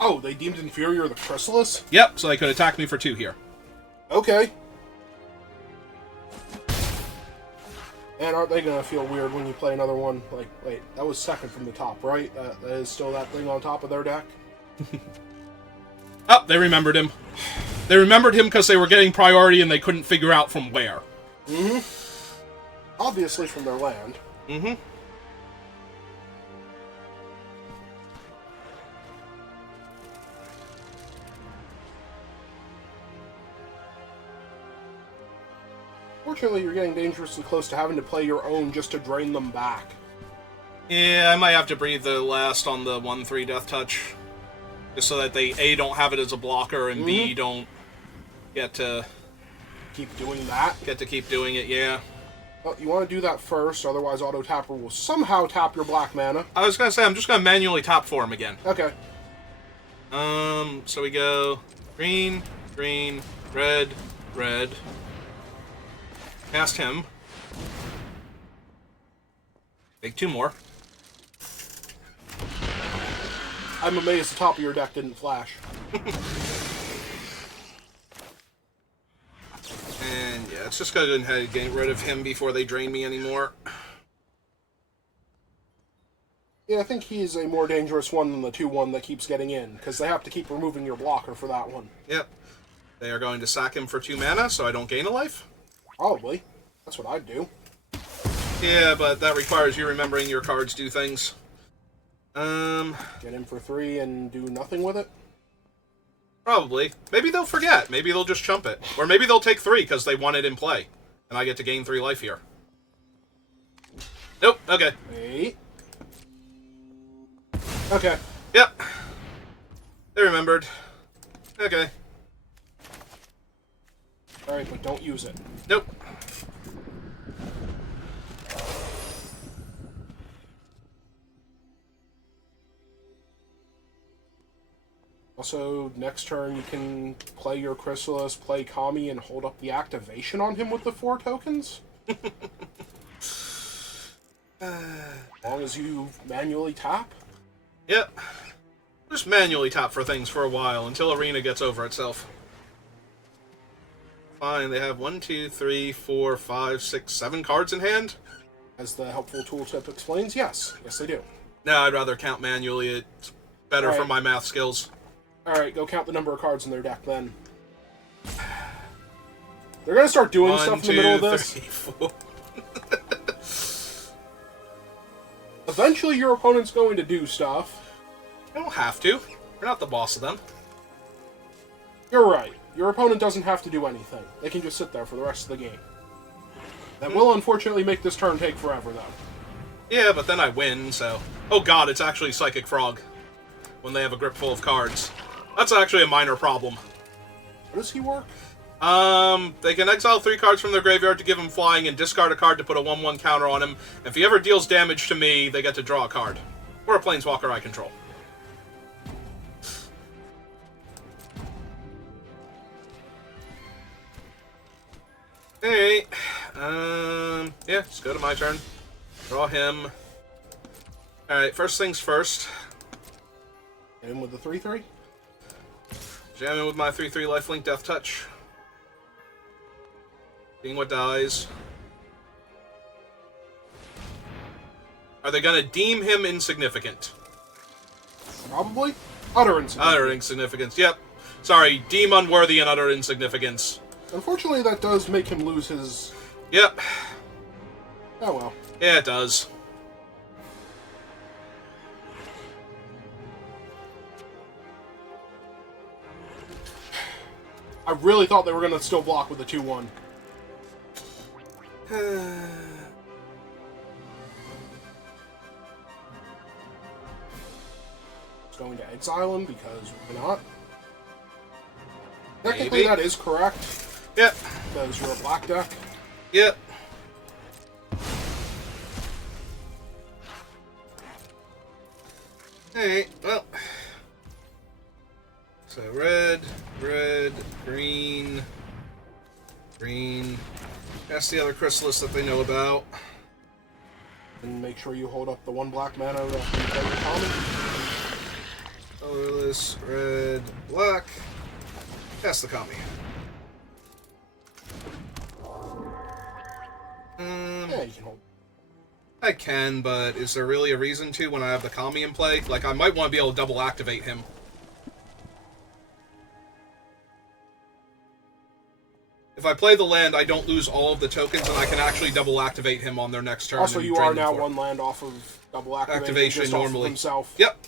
Oh, they deemed inferior the Chrysalis? Yep, so they could attack me for 2 here. Okay. And aren't they gonna feel weird when you play another one? Like, wait, that was second from the top, right? That is still that thing on top of their deck? Oh, they remembered him. They remembered him because they were getting priority and they couldn't figure out from where. Mm-hmm. Obviously from their land. Mm-hmm. Fortunately, you're getting dangerously close to having to play your own just to drain them back. Yeah, I might have to breathe the last on the 1/3 Death Touch. Just so that they, A, don't have it as a blocker, and B, don't get to... Keep doing that? Get to keep doing it, yeah. Well, you want to do that first, otherwise Auto Tapper will somehow tap your black mana. I was going to say, I'm just going to manually tap for him again. Okay. So we go green, green, red, red. Cast him. Take 2 more. I'm amazed the top of your deck didn't flash. And yeah, it's just going to go ahead and get rid of him before they drain me anymore. Yeah, I think he's a more dangerous one than the 2/1 that keeps getting in, because they have to keep removing your blocker for that one. Yep. They are going to sack him for 2 mana, so I don't gain a life. Probably. That's what I'd do. Yeah, but that requires you remembering your cards do things. Get him for 3 and do nothing with it? Probably. Maybe they'll forget. Maybe they'll just chump it. Or maybe they'll take 3 because they want it in play. And I get to gain 3 life here. Nope. Okay. 8. Okay. Yep. They remembered. Okay. Alright, but don't use it. Nope. Also, next turn you can play your Chrysalis, play Kami, and hold up the activation on him with the 4 tokens. As long as you manually tap. Yep. Just manually tap for things for a while until Arena gets over itself. Fine, they have 1, 2, 3, 4, 5, 6, 7 cards in hand? As the helpful tooltip explains, yes. Yes, they do. No, I'd rather count manually. It's better for my math skills. Alright, go count the number of cards in their deck then. They're gonna start doing 1, stuff 2, in the middle of this. 3, 4. Eventually your opponent's going to do stuff. You don't have to. You're not the boss of them. You're right. Your opponent doesn't have to do anything. They can just sit there for the rest of the game. That will unfortunately make this turn take forever, though. Yeah, but then I win, so... Oh god, it's actually Psychic Frog. When they have a grip full of cards. That's actually a minor problem. How does he work? They can exile 3 cards from their graveyard to give him flying and discard a card to put a 1/1 counter on him. If he ever deals damage to me, they get to draw a card. Or a Planeswalker I control. Hey, yeah, just go to my turn. Draw him. Alright, first things first. Hit him with the 3/3? Jam in with my 3/3 lifelink Death Touch. Seeing what dies. Are they gonna deem him insignificant? Probably. Utter insignificance. Utter insignificance, yep. Sorry, deem unworthy and utter insignificance. Unfortunately, that does make him lose his... Yep. Oh well. Yeah, it does. I really thought they were going to still block with the 2/1. going to exile him because why not? Technically, Maybe. that is correct. Yep. Because you're a black deck. Yep. Alright, well. So red, green, green. That's the other chrysalis that they know about. And make sure you hold up the 1 black mana that you play your common. Colorless, red, black. That's the commie. Yeah, you can hold. I can, but is there really a reason to when I have the commie in play? Like, I might want to be able to double activate him. If I play the land, I don't lose all of the tokens, and I can actually double activate him on their next turn. Also, you are now for 1 land off of double activation just normally. off of himself. Yep.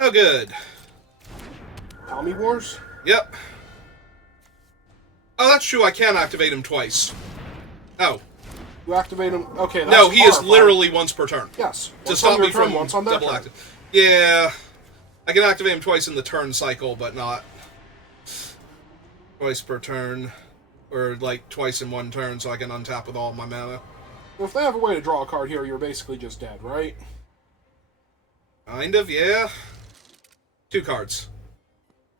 Oh, good. Tommy Wars? Yep. Oh, that's true. I can activate him twice. Oh. You activate him. Okay, that's No, he is horrifying. literally once per turn. Yes. To Once stop on your me turn, from once on their double turn. active. Yeah. I can activate him twice in the turn cycle, but not twice per turn. Or, like, twice in one turn, so I can untap with all of my mana. Well, if they have a way to draw a card here, you're basically just dead, right? Kind of, yeah. 2 cards.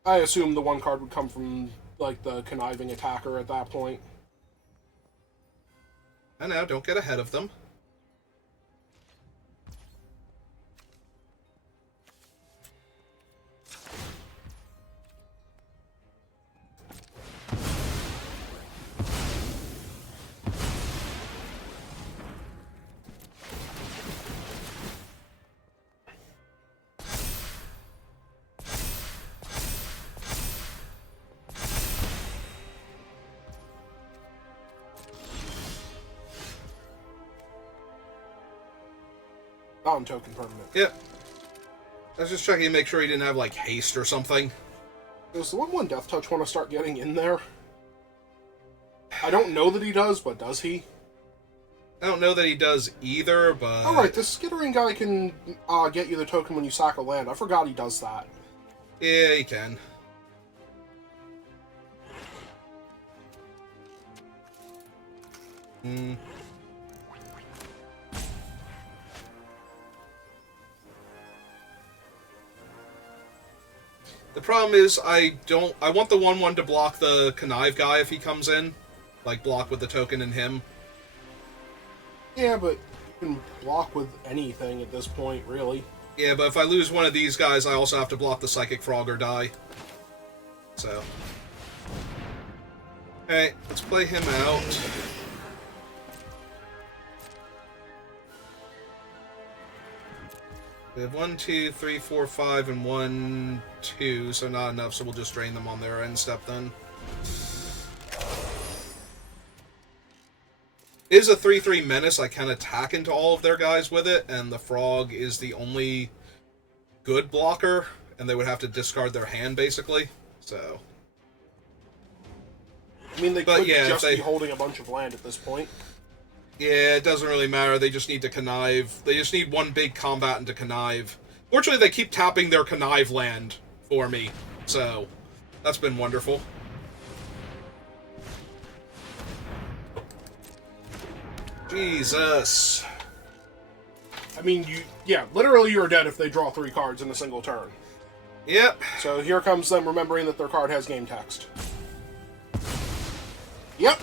I assume the 1 card would come from, like, the conniving attacker at that point. I know, don't get ahead of them. Non-token permanent. Yep. I was just checking to make sure he didn't have, like, haste or something. Does the 1/1 Death Touch want to start getting in there? I don't know that he does, but does he? I don't know that he does either, but... Alright, this skittering guy can get you the token when you sack a land. I forgot he does that. Yeah, he can. Hmm. The problem is, I want the 1/1 to block the connive guy if he comes in. Like, block with the token and him. Yeah, but you can block with anything at this point, really. Yeah, but if I lose one of these guys, I also have to block the Psychic Frog or die. So. Alright, let's play him out. We have 1, 2, 3, 4, 5, and 1, 2, so not enough, so we'll just drain them on their end step then. It is a 3/3 menace. I can attack into all of their guys with it, and the frog is the only good blocker, and they would have to discard their hand, basically. So. I mean, they But could yeah, just if they- be holding a bunch of land at this point. Yeah, it doesn't really matter. They just need to connive. They just need one big combatant to connive. Fortunately, they keep tapping their connive land for me, so that's been wonderful. Jesus. I mean, literally you're dead if they draw 3 cards in a single turn. Yep. So here comes them remembering that their card has game text. Yep.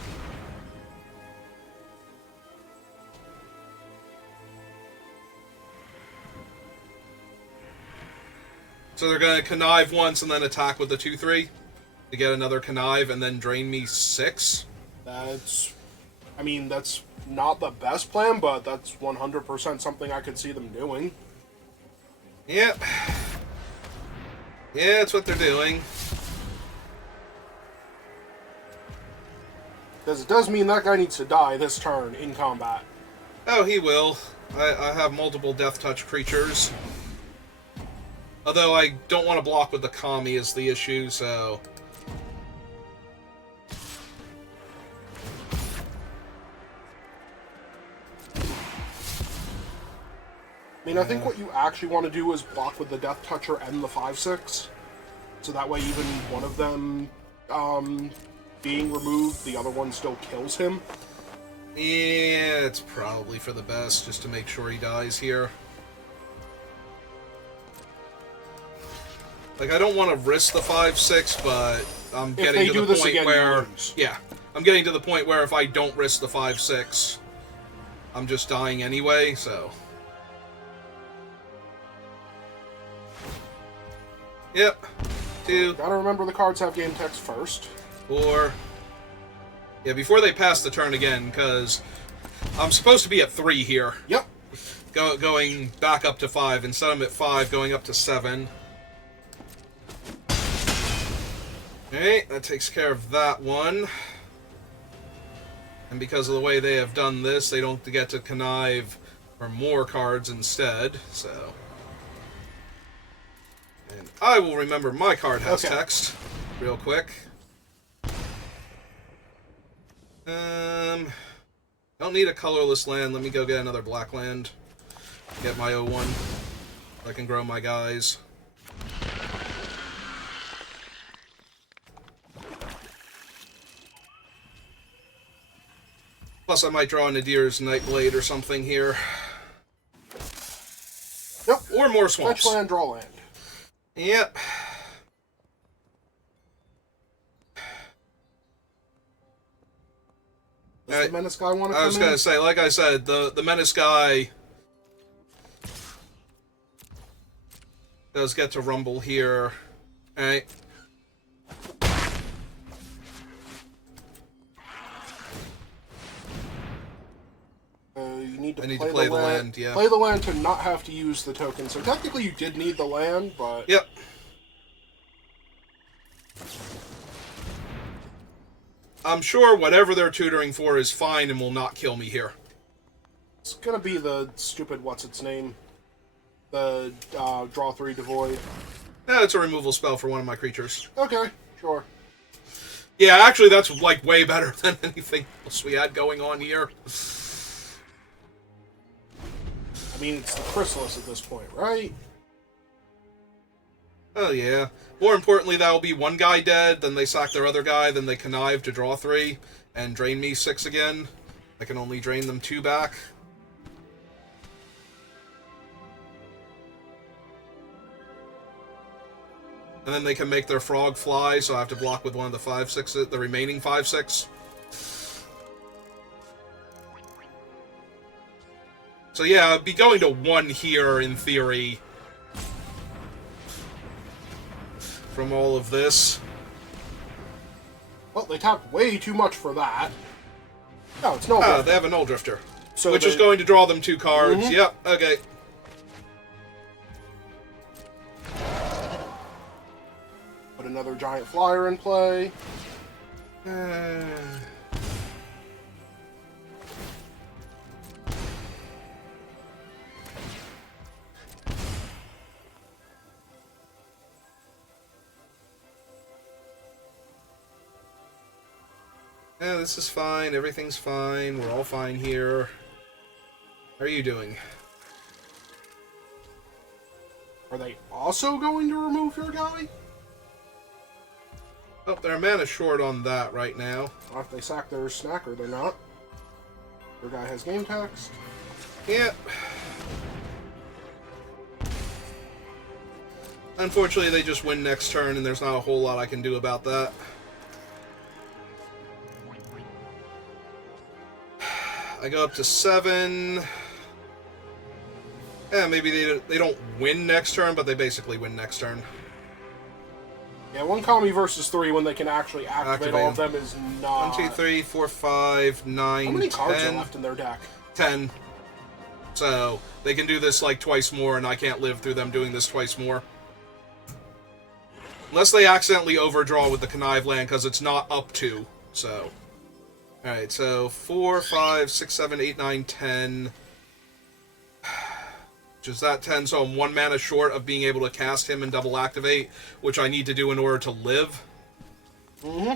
So they're going to connive once and then attack with the 2/3 to get another connive and then drain me 6. That's not the best plan, but that's 100% something I could see them doing. Yep. Yeah, that's what they're doing. Because it does mean that guy needs to die this turn in combat. Oh, he will. I have multiple Death Touch creatures. Although I don't want to block with the Kami is the issue, so... mean, I think what you actually want to do is block with the Death Toucher and the 5/6. So that way even one of them being removed, the other one still kills him. Yeah, it's probably for the best, just to make sure he dies here. Like, I don't want to risk the 5/6, but I'm getting to the point where... Yeah, I'm getting to the point where if I don't risk the 5/6, I'm just dying anyway, so... Yep. 2. Gotta remember the cards have game text first. 4. Yeah, before they pass the turn again, because I'm supposed to be at 3 here. Yep. Going back up to 5. Instead I'm at 5, going up to 7. Alright, that takes care of that one. And because of the way they have done this, they don't get to connive for more cards instead, so... And I will remember my card has text, real quick. Don't need a colorless land. Let me go get another black land. Get my 0-1. I can grow my guys. Plus, I might draw Nadir's Nightblade or something here. Yep. Or more swamps. Fetch land, draw land. Yep. Does the Menace guy want to come in? I was going to say, like I said, the Menace guy does get to rumble here. Alright. You need to I need to play the land, yeah. Play the land to not have to use the token. So technically you did need the land, but... Yep. I'm sure whatever they're tutoring for is fine and will not kill me here. It's gonna be the stupid what's-its-name. The draw 3 devoid. Yeah, it's a removal spell for one of my creatures. Okay, sure. Yeah, actually that's like way better than anything else we had going on here. I mean, it's the Chrysalis at this point, right? Oh, yeah. More importantly, that will be one guy dead, then they sack their other guy, then they connive to draw 3, and drain me 6 again. I can only drain them 2 back. And then they can make their frog fly, so I have to block with one of the 5/6, the remaining 5/6. So yeah, I'd be going to 1 here, in theory, from all of this. Well, they tapped way too much for that. No, it's no. Ah, they have a Null Drifter, so which is going to draw them 2 cards. Mm-hmm. Yep, okay. Put another giant flyer in play. Yeah, this is fine. Everything's fine. We're all fine here. How are you doing? Are they also going to remove your guy? Oh, they're mana short on that right now. Well, if they sack their snacker, they're not. Your guy has game text. Yep. Unfortunately, they just win next turn, and there's not a whole lot I can do about that. I go up to 7. Yeah, maybe they don't win next turn, but they basically win next turn. Yeah, 1 Kami versus 3 when they can actually activate all of them is not... 1, 2, 3, 4, 5, 9, How many cards 10, are left in their deck? 10. So, they can do this like twice more, and I can't live through them doing this twice more. Unless they accidentally overdraw with the Connive land, because it's not up to, so... Alright, so 4, 5, 6, 7, 8, 9, 10... Which is that 10, so I'm 1 mana short of being able to cast him and double activate, which I need to do in order to live. Mm-hmm.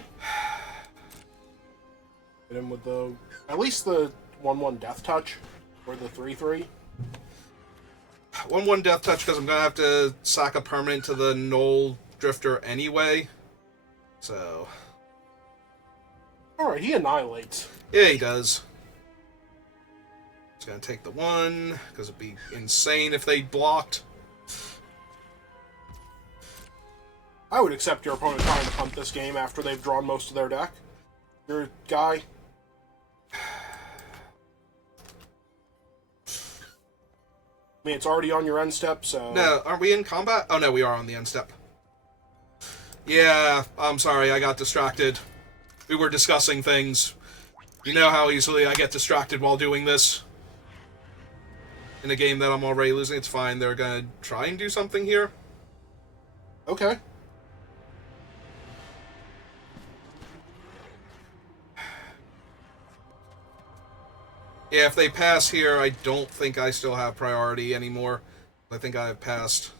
Hit him with the... At least the 1/1 Death Touch, or the 3/3. 1/1 Death Touch because I'm going to have to sack a permanent to the Knoll Drifter anyway. So... Alright, he annihilates. Yeah, he does. He's going to take the 1, because it'd be insane if they blocked. I would accept your opponent trying to punt this game after they've drawn most of their deck. Your guy... I mean, it's already on your end step, so... No, aren't we in combat? Oh, no, we are on the end step. Yeah, I'm sorry, I got distracted. We were discussing things. You know how easily I get distracted while doing this. In a game that I'm already losing, it's fine. They're gonna try and do something here. Okay. Yeah, if they pass here, I don't think I still have priority anymore. I think I have passed.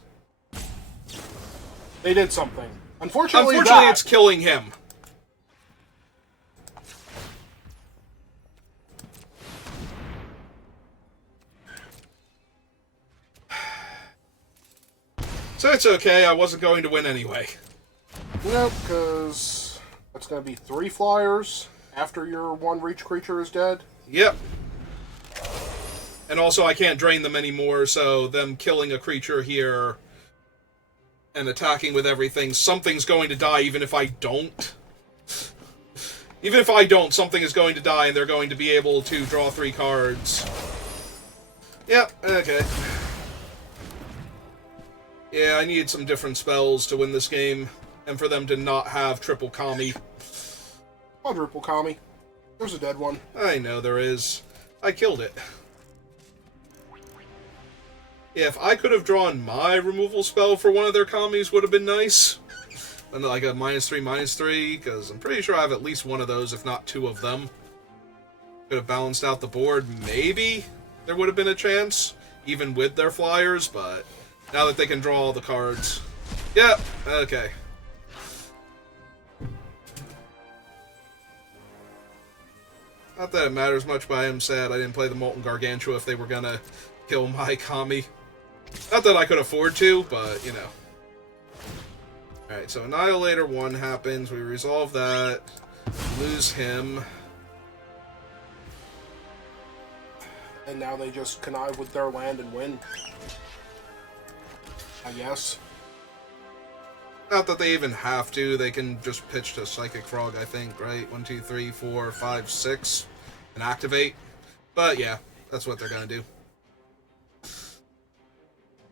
They did something. Unfortunately, it's killing him. So it's okay, I wasn't going to win anyway. Nope, because that's going to be 3 flyers after your 1 reach creature is dead. Yep. And also, I can't drain them anymore, so them killing a creature here and attacking with everything, something's going to die even if I don't. Even if I don't, something is going to die and they're going to be able to draw 3 cards. Yep, okay. Yeah, I needed some different spells to win this game, and for them to not have triple Kami. Quadruple Kami. There's a dead one. I know there is. I killed it. Yeah, if I could have drawn my removal spell for one of their Kamis, would have been nice. And like a -3/-3, because I'm pretty sure I have at least one of those, if not 2 of them. Could have balanced out the board, maybe there would have been a chance, even with their flyers, but now that they can draw all the cards. Yeah, okay. Not that it matters much, but I am sad I didn't play the Molten Gargantua if they were gonna kill my Kami. Not that I could afford to, but, you know. Alright, so Annihilator 1 happens, we resolve that, lose him. And now they just connive with their land and win. I guess. Not that they even have to, they can just pitch to Psychic Frog, I think, right? 1, 2, 3, 4, 5, 6, and activate. But yeah, that's what they're gonna do.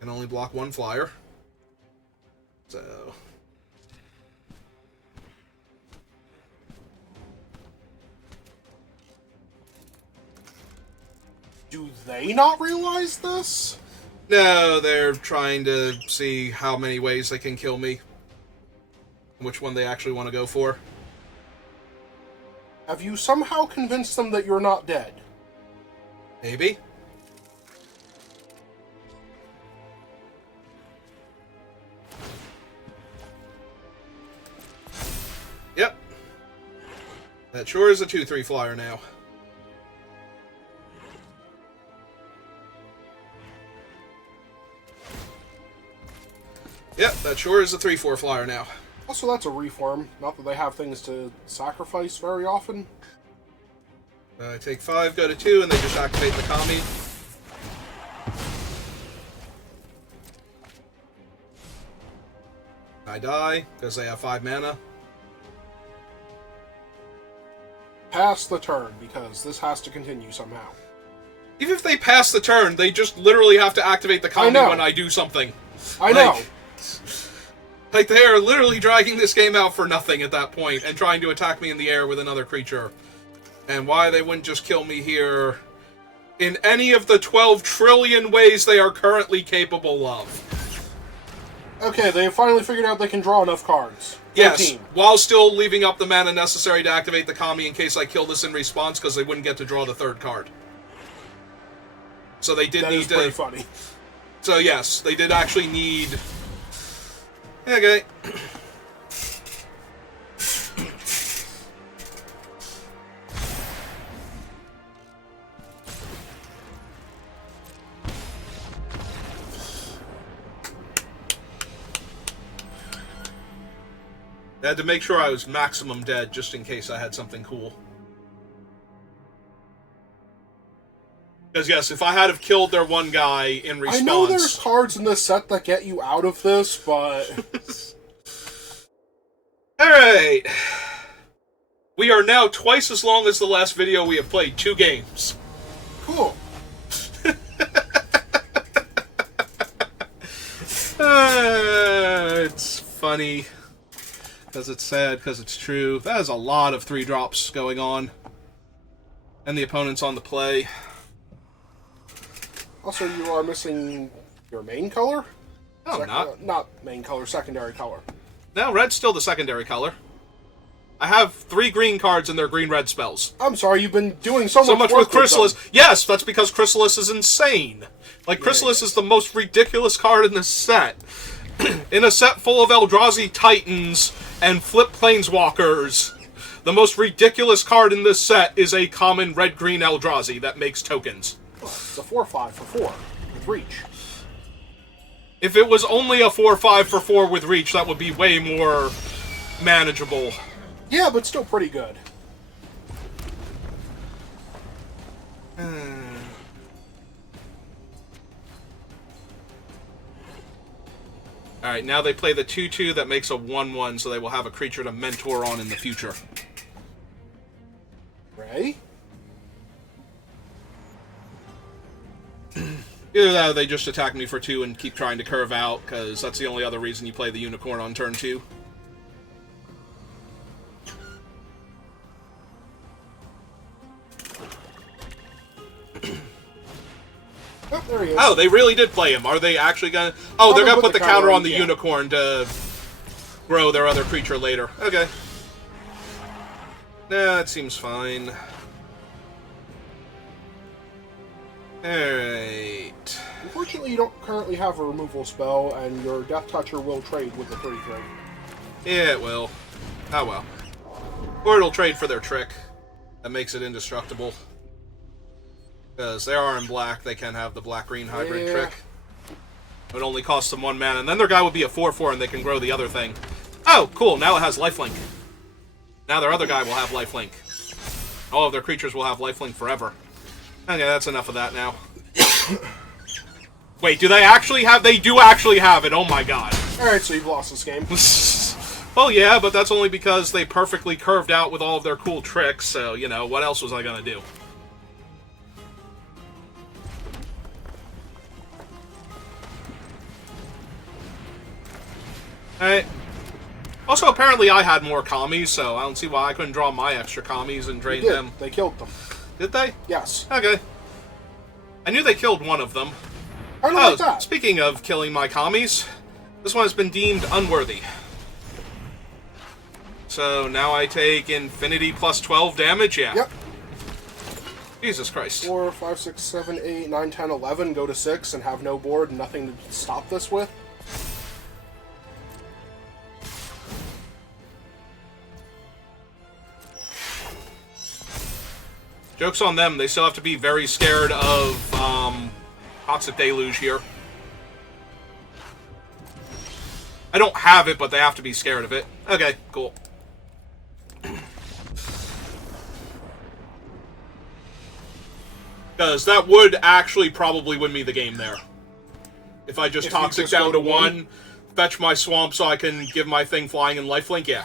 Can only block 1 flyer. So... Do they not realize this? No, they're trying to see how many ways they can kill me. Which one they actually want to go for. Have you somehow convinced them that you're not dead? Maybe. Yep. That sure is a 2/3 flyer now. Yep, that sure is a 3/4 flyer now. Also, that's a reform. Not that they have things to sacrifice very often. I take 5, go to 2, and they just activate the Kami. I die, because they have 5 mana. Pass the turn, because this has to continue somehow. Even if they pass the turn, they just literally have to activate the Kami when I do something. I know. Like, they are literally dragging this game out for nothing at that point, and trying to attack me in the air with another creature. And why they wouldn't just kill me here in any of the 12 trillion ways they are currently capable of. Okay, they have finally figured out they can draw enough cards. 13. Yes, while still leaving up the mana necessary to activate the Kami in case I kill this in response, because they wouldn't get to draw the 3rd card. So they did need to... That is pretty funny. So yes, they did actually need... Okay. I had to make sure I was maximum dead, just in case I had something cool. Because, yes, if I had have killed their one guy in response... I know there's cards in this set that get you out of this, but... Alright. We are now twice as long as the last video. We have played 2 games. Cool. It's funny. Because it's sad, because it's true. That is a lot of 3-drops going on. And the opponent's on the play. Also, you are missing your main color? No, I'm not. Not main color, secondary color. No, red's still the secondary color. I have 3 green cards and they're green-red spells. I'm sorry, you've been doing so much with Chrysalis. Yes, that's because Chrysalis is insane. Like, Chrysalis is the most ridiculous card in this set. In a set full of Eldrazi Titans and Flip Planeswalkers, the most ridiculous card in this set is a common red-green Eldrazi that makes tokens. Well, it's a 4/5 for 4 with reach. If it was only a 4/5 for 4 with reach, that would be way more manageable. Yeah, but still pretty good. Alright, now they play the 2/2 that makes a 1/1, so they will have a creature to mentor on in the future. Ray? Either that or they just attack me for 2 and keep trying to curve out, because that's the only other reason you play the Unicorn on turn 2. Oh, there he is. Oh, they really did play him. Are they actually gonna... Oh, they're gonna put the counter on the Unicorn to grow their other creature later. Okay. Nah, that seems fine. Alright. Unfortunately, you don't currently have a removal spell, and your Death Toucher will trade with the 3/3. Yeah, it will. Oh well. Or it'll trade for their trick. That makes it indestructible. Because they are in black, they can have the black-green hybrid trick. It would only cost them 1 mana, and then their guy would be a 4/4 and they can grow the other thing. Oh, cool, now it has lifelink. Now their other guy will have lifelink. All of their creatures will have lifelink forever. Okay, that's enough of that now. Wait, do they actually have... They do actually have it, oh my god. Alright, so you've lost this game. Well, yeah, but that's only because they perfectly curved out with all of their cool tricks, so, you know, what else was I gonna do? Alright. Also, apparently I had more commies, so I don't see why I couldn't draw my extra commies and drain them. They killed them. Did they? Yes. Okay. I knew they killed one of them. I don't like that. Speaking of killing my commies, this one has been deemed unworthy. So now I take infinity plus 12 damage? Yeah. Yep. Jesus Christ. 4, 5, 6, 7, 8, 9, 10, 11, go to 6 and have no board, nothing to stop this with. Joke's on them, they still have to be very scared of Toxic Deluge here. I don't have it, but they have to be scared of it. Okay, cool. Because that would actually probably win me the game there. If I just Toxic down to 1, fetch my swamp so I can give my thing flying and lifelink, yeah.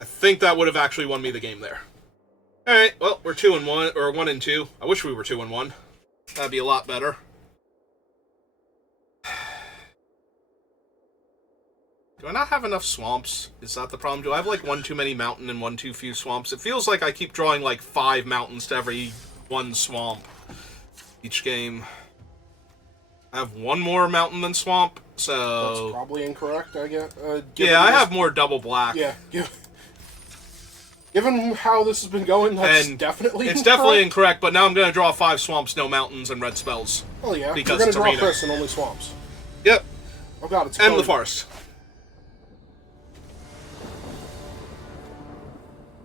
I think that would have actually won me the game there. Alright, well, we're 2-1, or 1-2. I wish we were 2-1. That'd be a lot better. Do I not have enough swamps? Is that the problem? Do I have, like, 1 too many mountain and 1 too few swamps? It feels like I keep drawing, like, 5 mountains to every 1 swamp each game. I have 1 more mountain than swamp, so... That's probably incorrect, I guess. Yeah, I have more double black. Yeah, given how this has been going, that's definitely incorrect. It's definitely incorrect, but now I'm going to draw 5 swamps, no mountains, and red spells. Oh yeah, because you're it's going to draw arena. Chris and only swamps. Yep. Oh god, it's And code. the forest.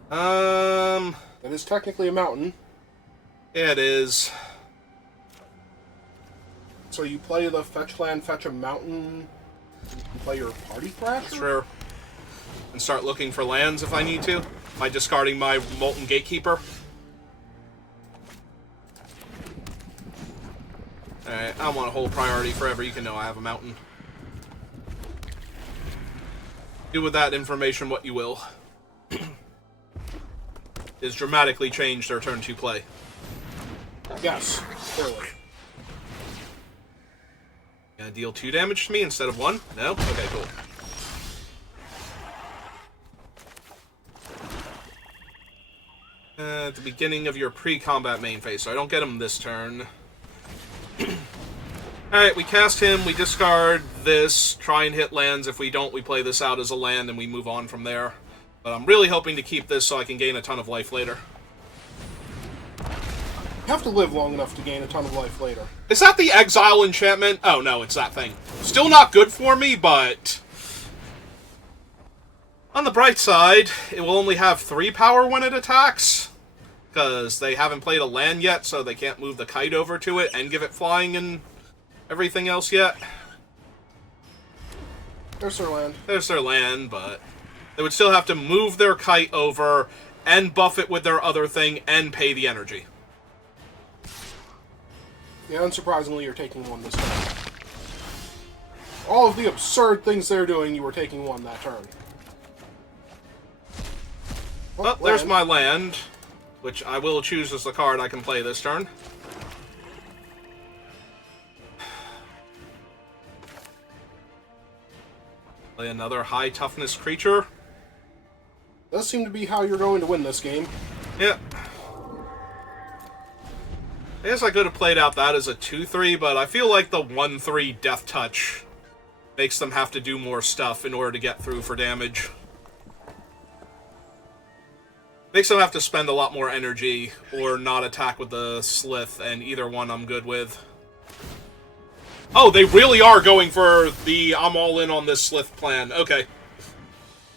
That is technically a mountain. Yeah, it is. So you play the fetch land, fetch a mountain, you play your party thrasher? Sure. and start looking for lands if I need to, by discarding my Molten Gatekeeper. Alright, I don't want to hold priority forever. You can know I have a mountain. Do with that information what you will. Is dramatically changed their turn 2 play. Yes, clearly. Gonna deal 2 damage to me instead of 1? No? Okay, cool. At the beginning of your pre-combat main phase, so I don't get him this turn. Alright, we cast him, we discard this, try and hit lands. If we don't, we play this out as a land and we move on from there. But I'm really hoping to keep this so I can gain a ton of life later. You have to live long enough to gain a ton of life later. Is that the Exile enchantment? Oh, no, it's that thing. Still not good for me, but... on the bright side, it will only have 3 power when it attacks. Because they haven't played a land yet, so they can't move the kite over to it and give it flying and everything else yet. There's their land. There's their land, but... they would still have to move their kite over and buff it with their other thing and pay the energy. Yeah, unsurprisingly, you're taking 1 this turn. All of the absurd things they're doing, you were taking 1 that turn. Well, there's my land, which I will choose as the card I can play this turn. Play another high toughness creature. Does seem to be how you're going to win this game. Yeah. I guess I could have played out that as a 2-3, but I feel like the 1-3 Death Touch makes them have to do more stuff in order to get through for damage. Makes them have to spend a lot more energy or not attack with the Slith, and either one I'm good with. Oh, they really are going for the I'm all in on this Slith plan. Okay.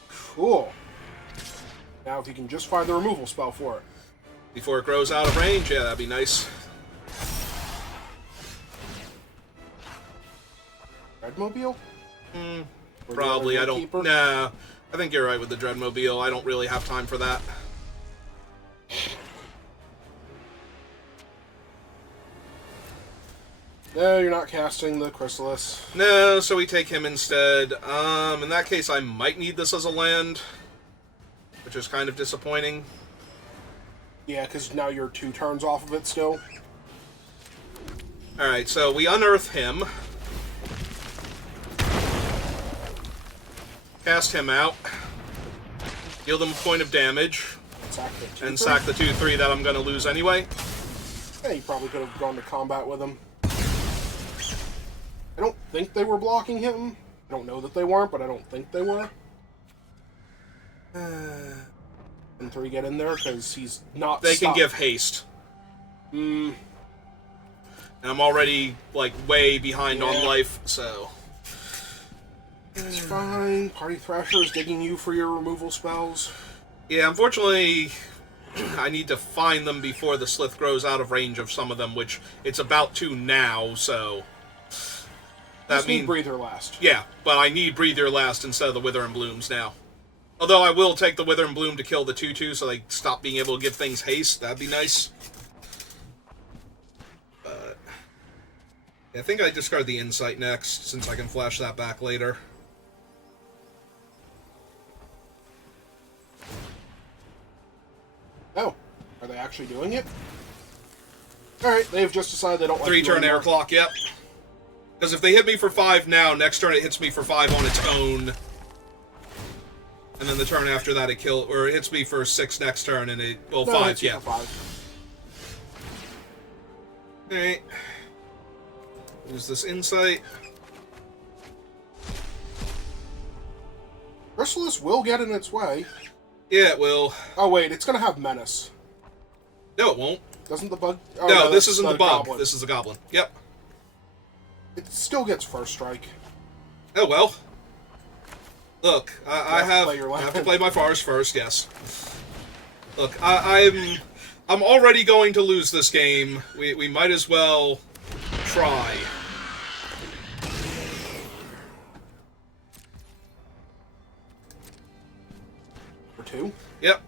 Cool. Now if you can just find the removal spell for it. Before it grows out of range? Yeah, that'd be nice. Dreadmobile? Probably. I don't... nah. I think you're right with the Dreadmobile. I don't really have time for that. No, you're not casting the Chrysalis. No, so we take him instead. In that case, I might need this as a land, which is kind of disappointing. Yeah, because now you're 2 turns off of it still. Alright, so we unearth him. Cast him out. Deal them a point of damage. And sack the 2-3 that I'm going to lose anyway. Yeah, you probably could have gone to combat with him. I don't think they were blocking him. I don't know that they weren't, but I don't think they were. And 3 get in there, because he's not They can give haste. And I'm already, like, way behind on life, so... It's fine. Party Thrasher is digging you for your removal spells. Yeah, unfortunately, I need to find them before the Slith grows out of range of some of them, which it's about to now, so... that means Breather last. Yeah, but I need Breather last instead of the Wither and Blooms now. Although I will take the Wither and Bloom to kill the 2-2 so they stop being able to give things haste. That'd be nice. But I think I discard the Insight next, since I can flash that back later. Oh, are they actually doing it? Alright, they've just decided they don't like 3-turn air clock, yep. Because if they hit me for 5 now, next turn it hits me for 5 on its own. And then the turn after that it it hits me for 6 next turn, and it... well, 5, yeah. 5. Alright. Use this Insight. Chrysalis will get in its way. Yeah, it will. Oh, wait, it's going to have Menace. No, it won't. Doesn't the bug... oh, no, this isn't the bug. Goblin. This is the Goblin. Yep. It still gets first strike. Oh, well. Look, I have to play my forest first, yes. Look, I'm already going to lose this game. We might as well try. 2. Yep.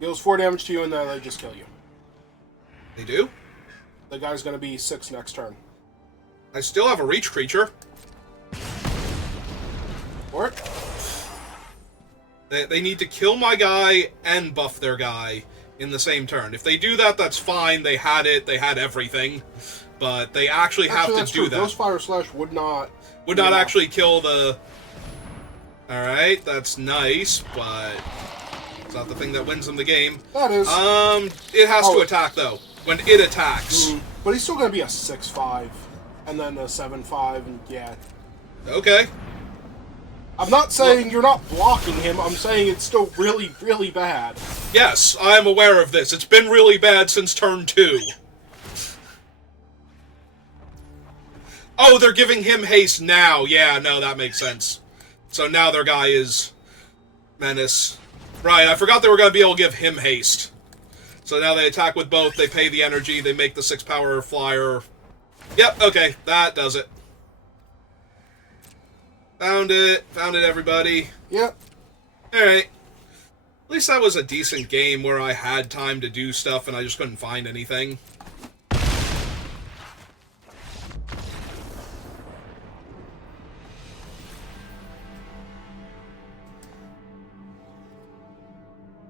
Deals 4 damage to you, and then they just kill you. They do? The guy's going to be 6 next turn. I still have a reach creature. Or They need to kill my guy and buff their guy in the same turn. If they do that, that's fine. They had it. They had everything. But they actually have to do that. Ghostfire Slash would not... Would not actually kill the... Alright, that's nice, but... It's not the thing that wins them the game. That is. It has to attack, though. When it attacks. But he's still going to be a 6/5. And then a 7/5, and yeah. Okay. I'm not saying you're not blocking him, I'm saying it's still really, really bad. Yes, I am aware of this. It's been really bad since turn 2. Oh, they're giving him haste now. Yeah, no, that makes sense. So now their guy is Menace. Right, I forgot they were going to be able to give him haste. So now they attack with both, they pay the energy, they make the 6-power flyer. Yep, okay, that does it. Found it, everybody. Yep. Alright. At least that was a decent game where I had time to do stuff and I just couldn't find anything.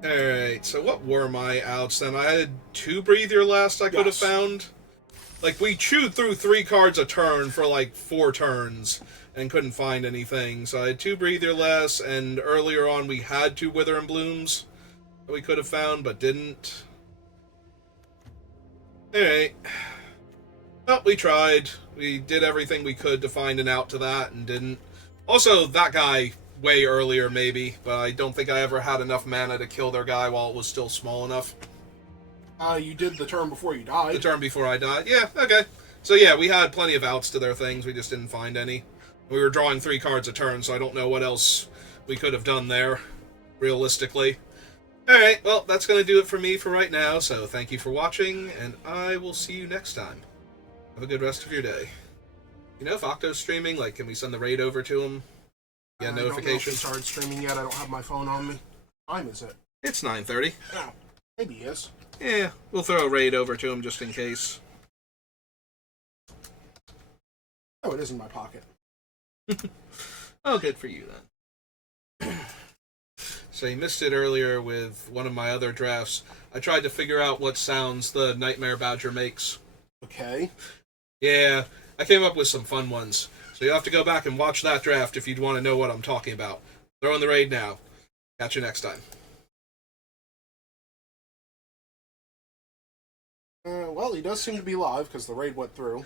Alright, so what were my outs then? I had 2 Breathe Your Last I could have found. Like, we chewed through 3 cards a turn for like 4 turns and couldn't find anything. So I had 2 Breathe Your Last, and earlier on we had 2 Wither and Blooms that we could have found, but didn't. Alright. Well, we tried. We did everything we could to find an out to that, and didn't. Also, that guy... way earlier, maybe, but I don't think I ever had enough mana to kill their guy while it was still small enough. You did the turn before you died. The turn before I died? Yeah, okay. So yeah, we had plenty of outs to their things, we just didn't find any. We were drawing 3 cards a turn, so I don't know what else we could have done there, realistically. Alright, well, that's going to do it for me for right now, so thank you for watching, and I will see you next time. Have a good rest of your day. You know if Octo's streaming, like, can we send the raid over to him? Yeah, notification. I don't know if he started streaming yet. I don't have my phone on me. What time is it? It's 9:30. Oh, maybe he is. Yeah, we'll throw a raid over to him just in case. Oh, it is in my pocket. Oh, good for you then. So you missed it earlier with one of my other drafts. I tried to figure out what sounds the Nightmare Badger makes. Okay. Yeah, I came up with some fun ones. So you'll have to go back and watch that draft if you'd want to know what I'm talking about. Throw in the raid now. Catch you next time. Well, he does seem to be live because the raid went through.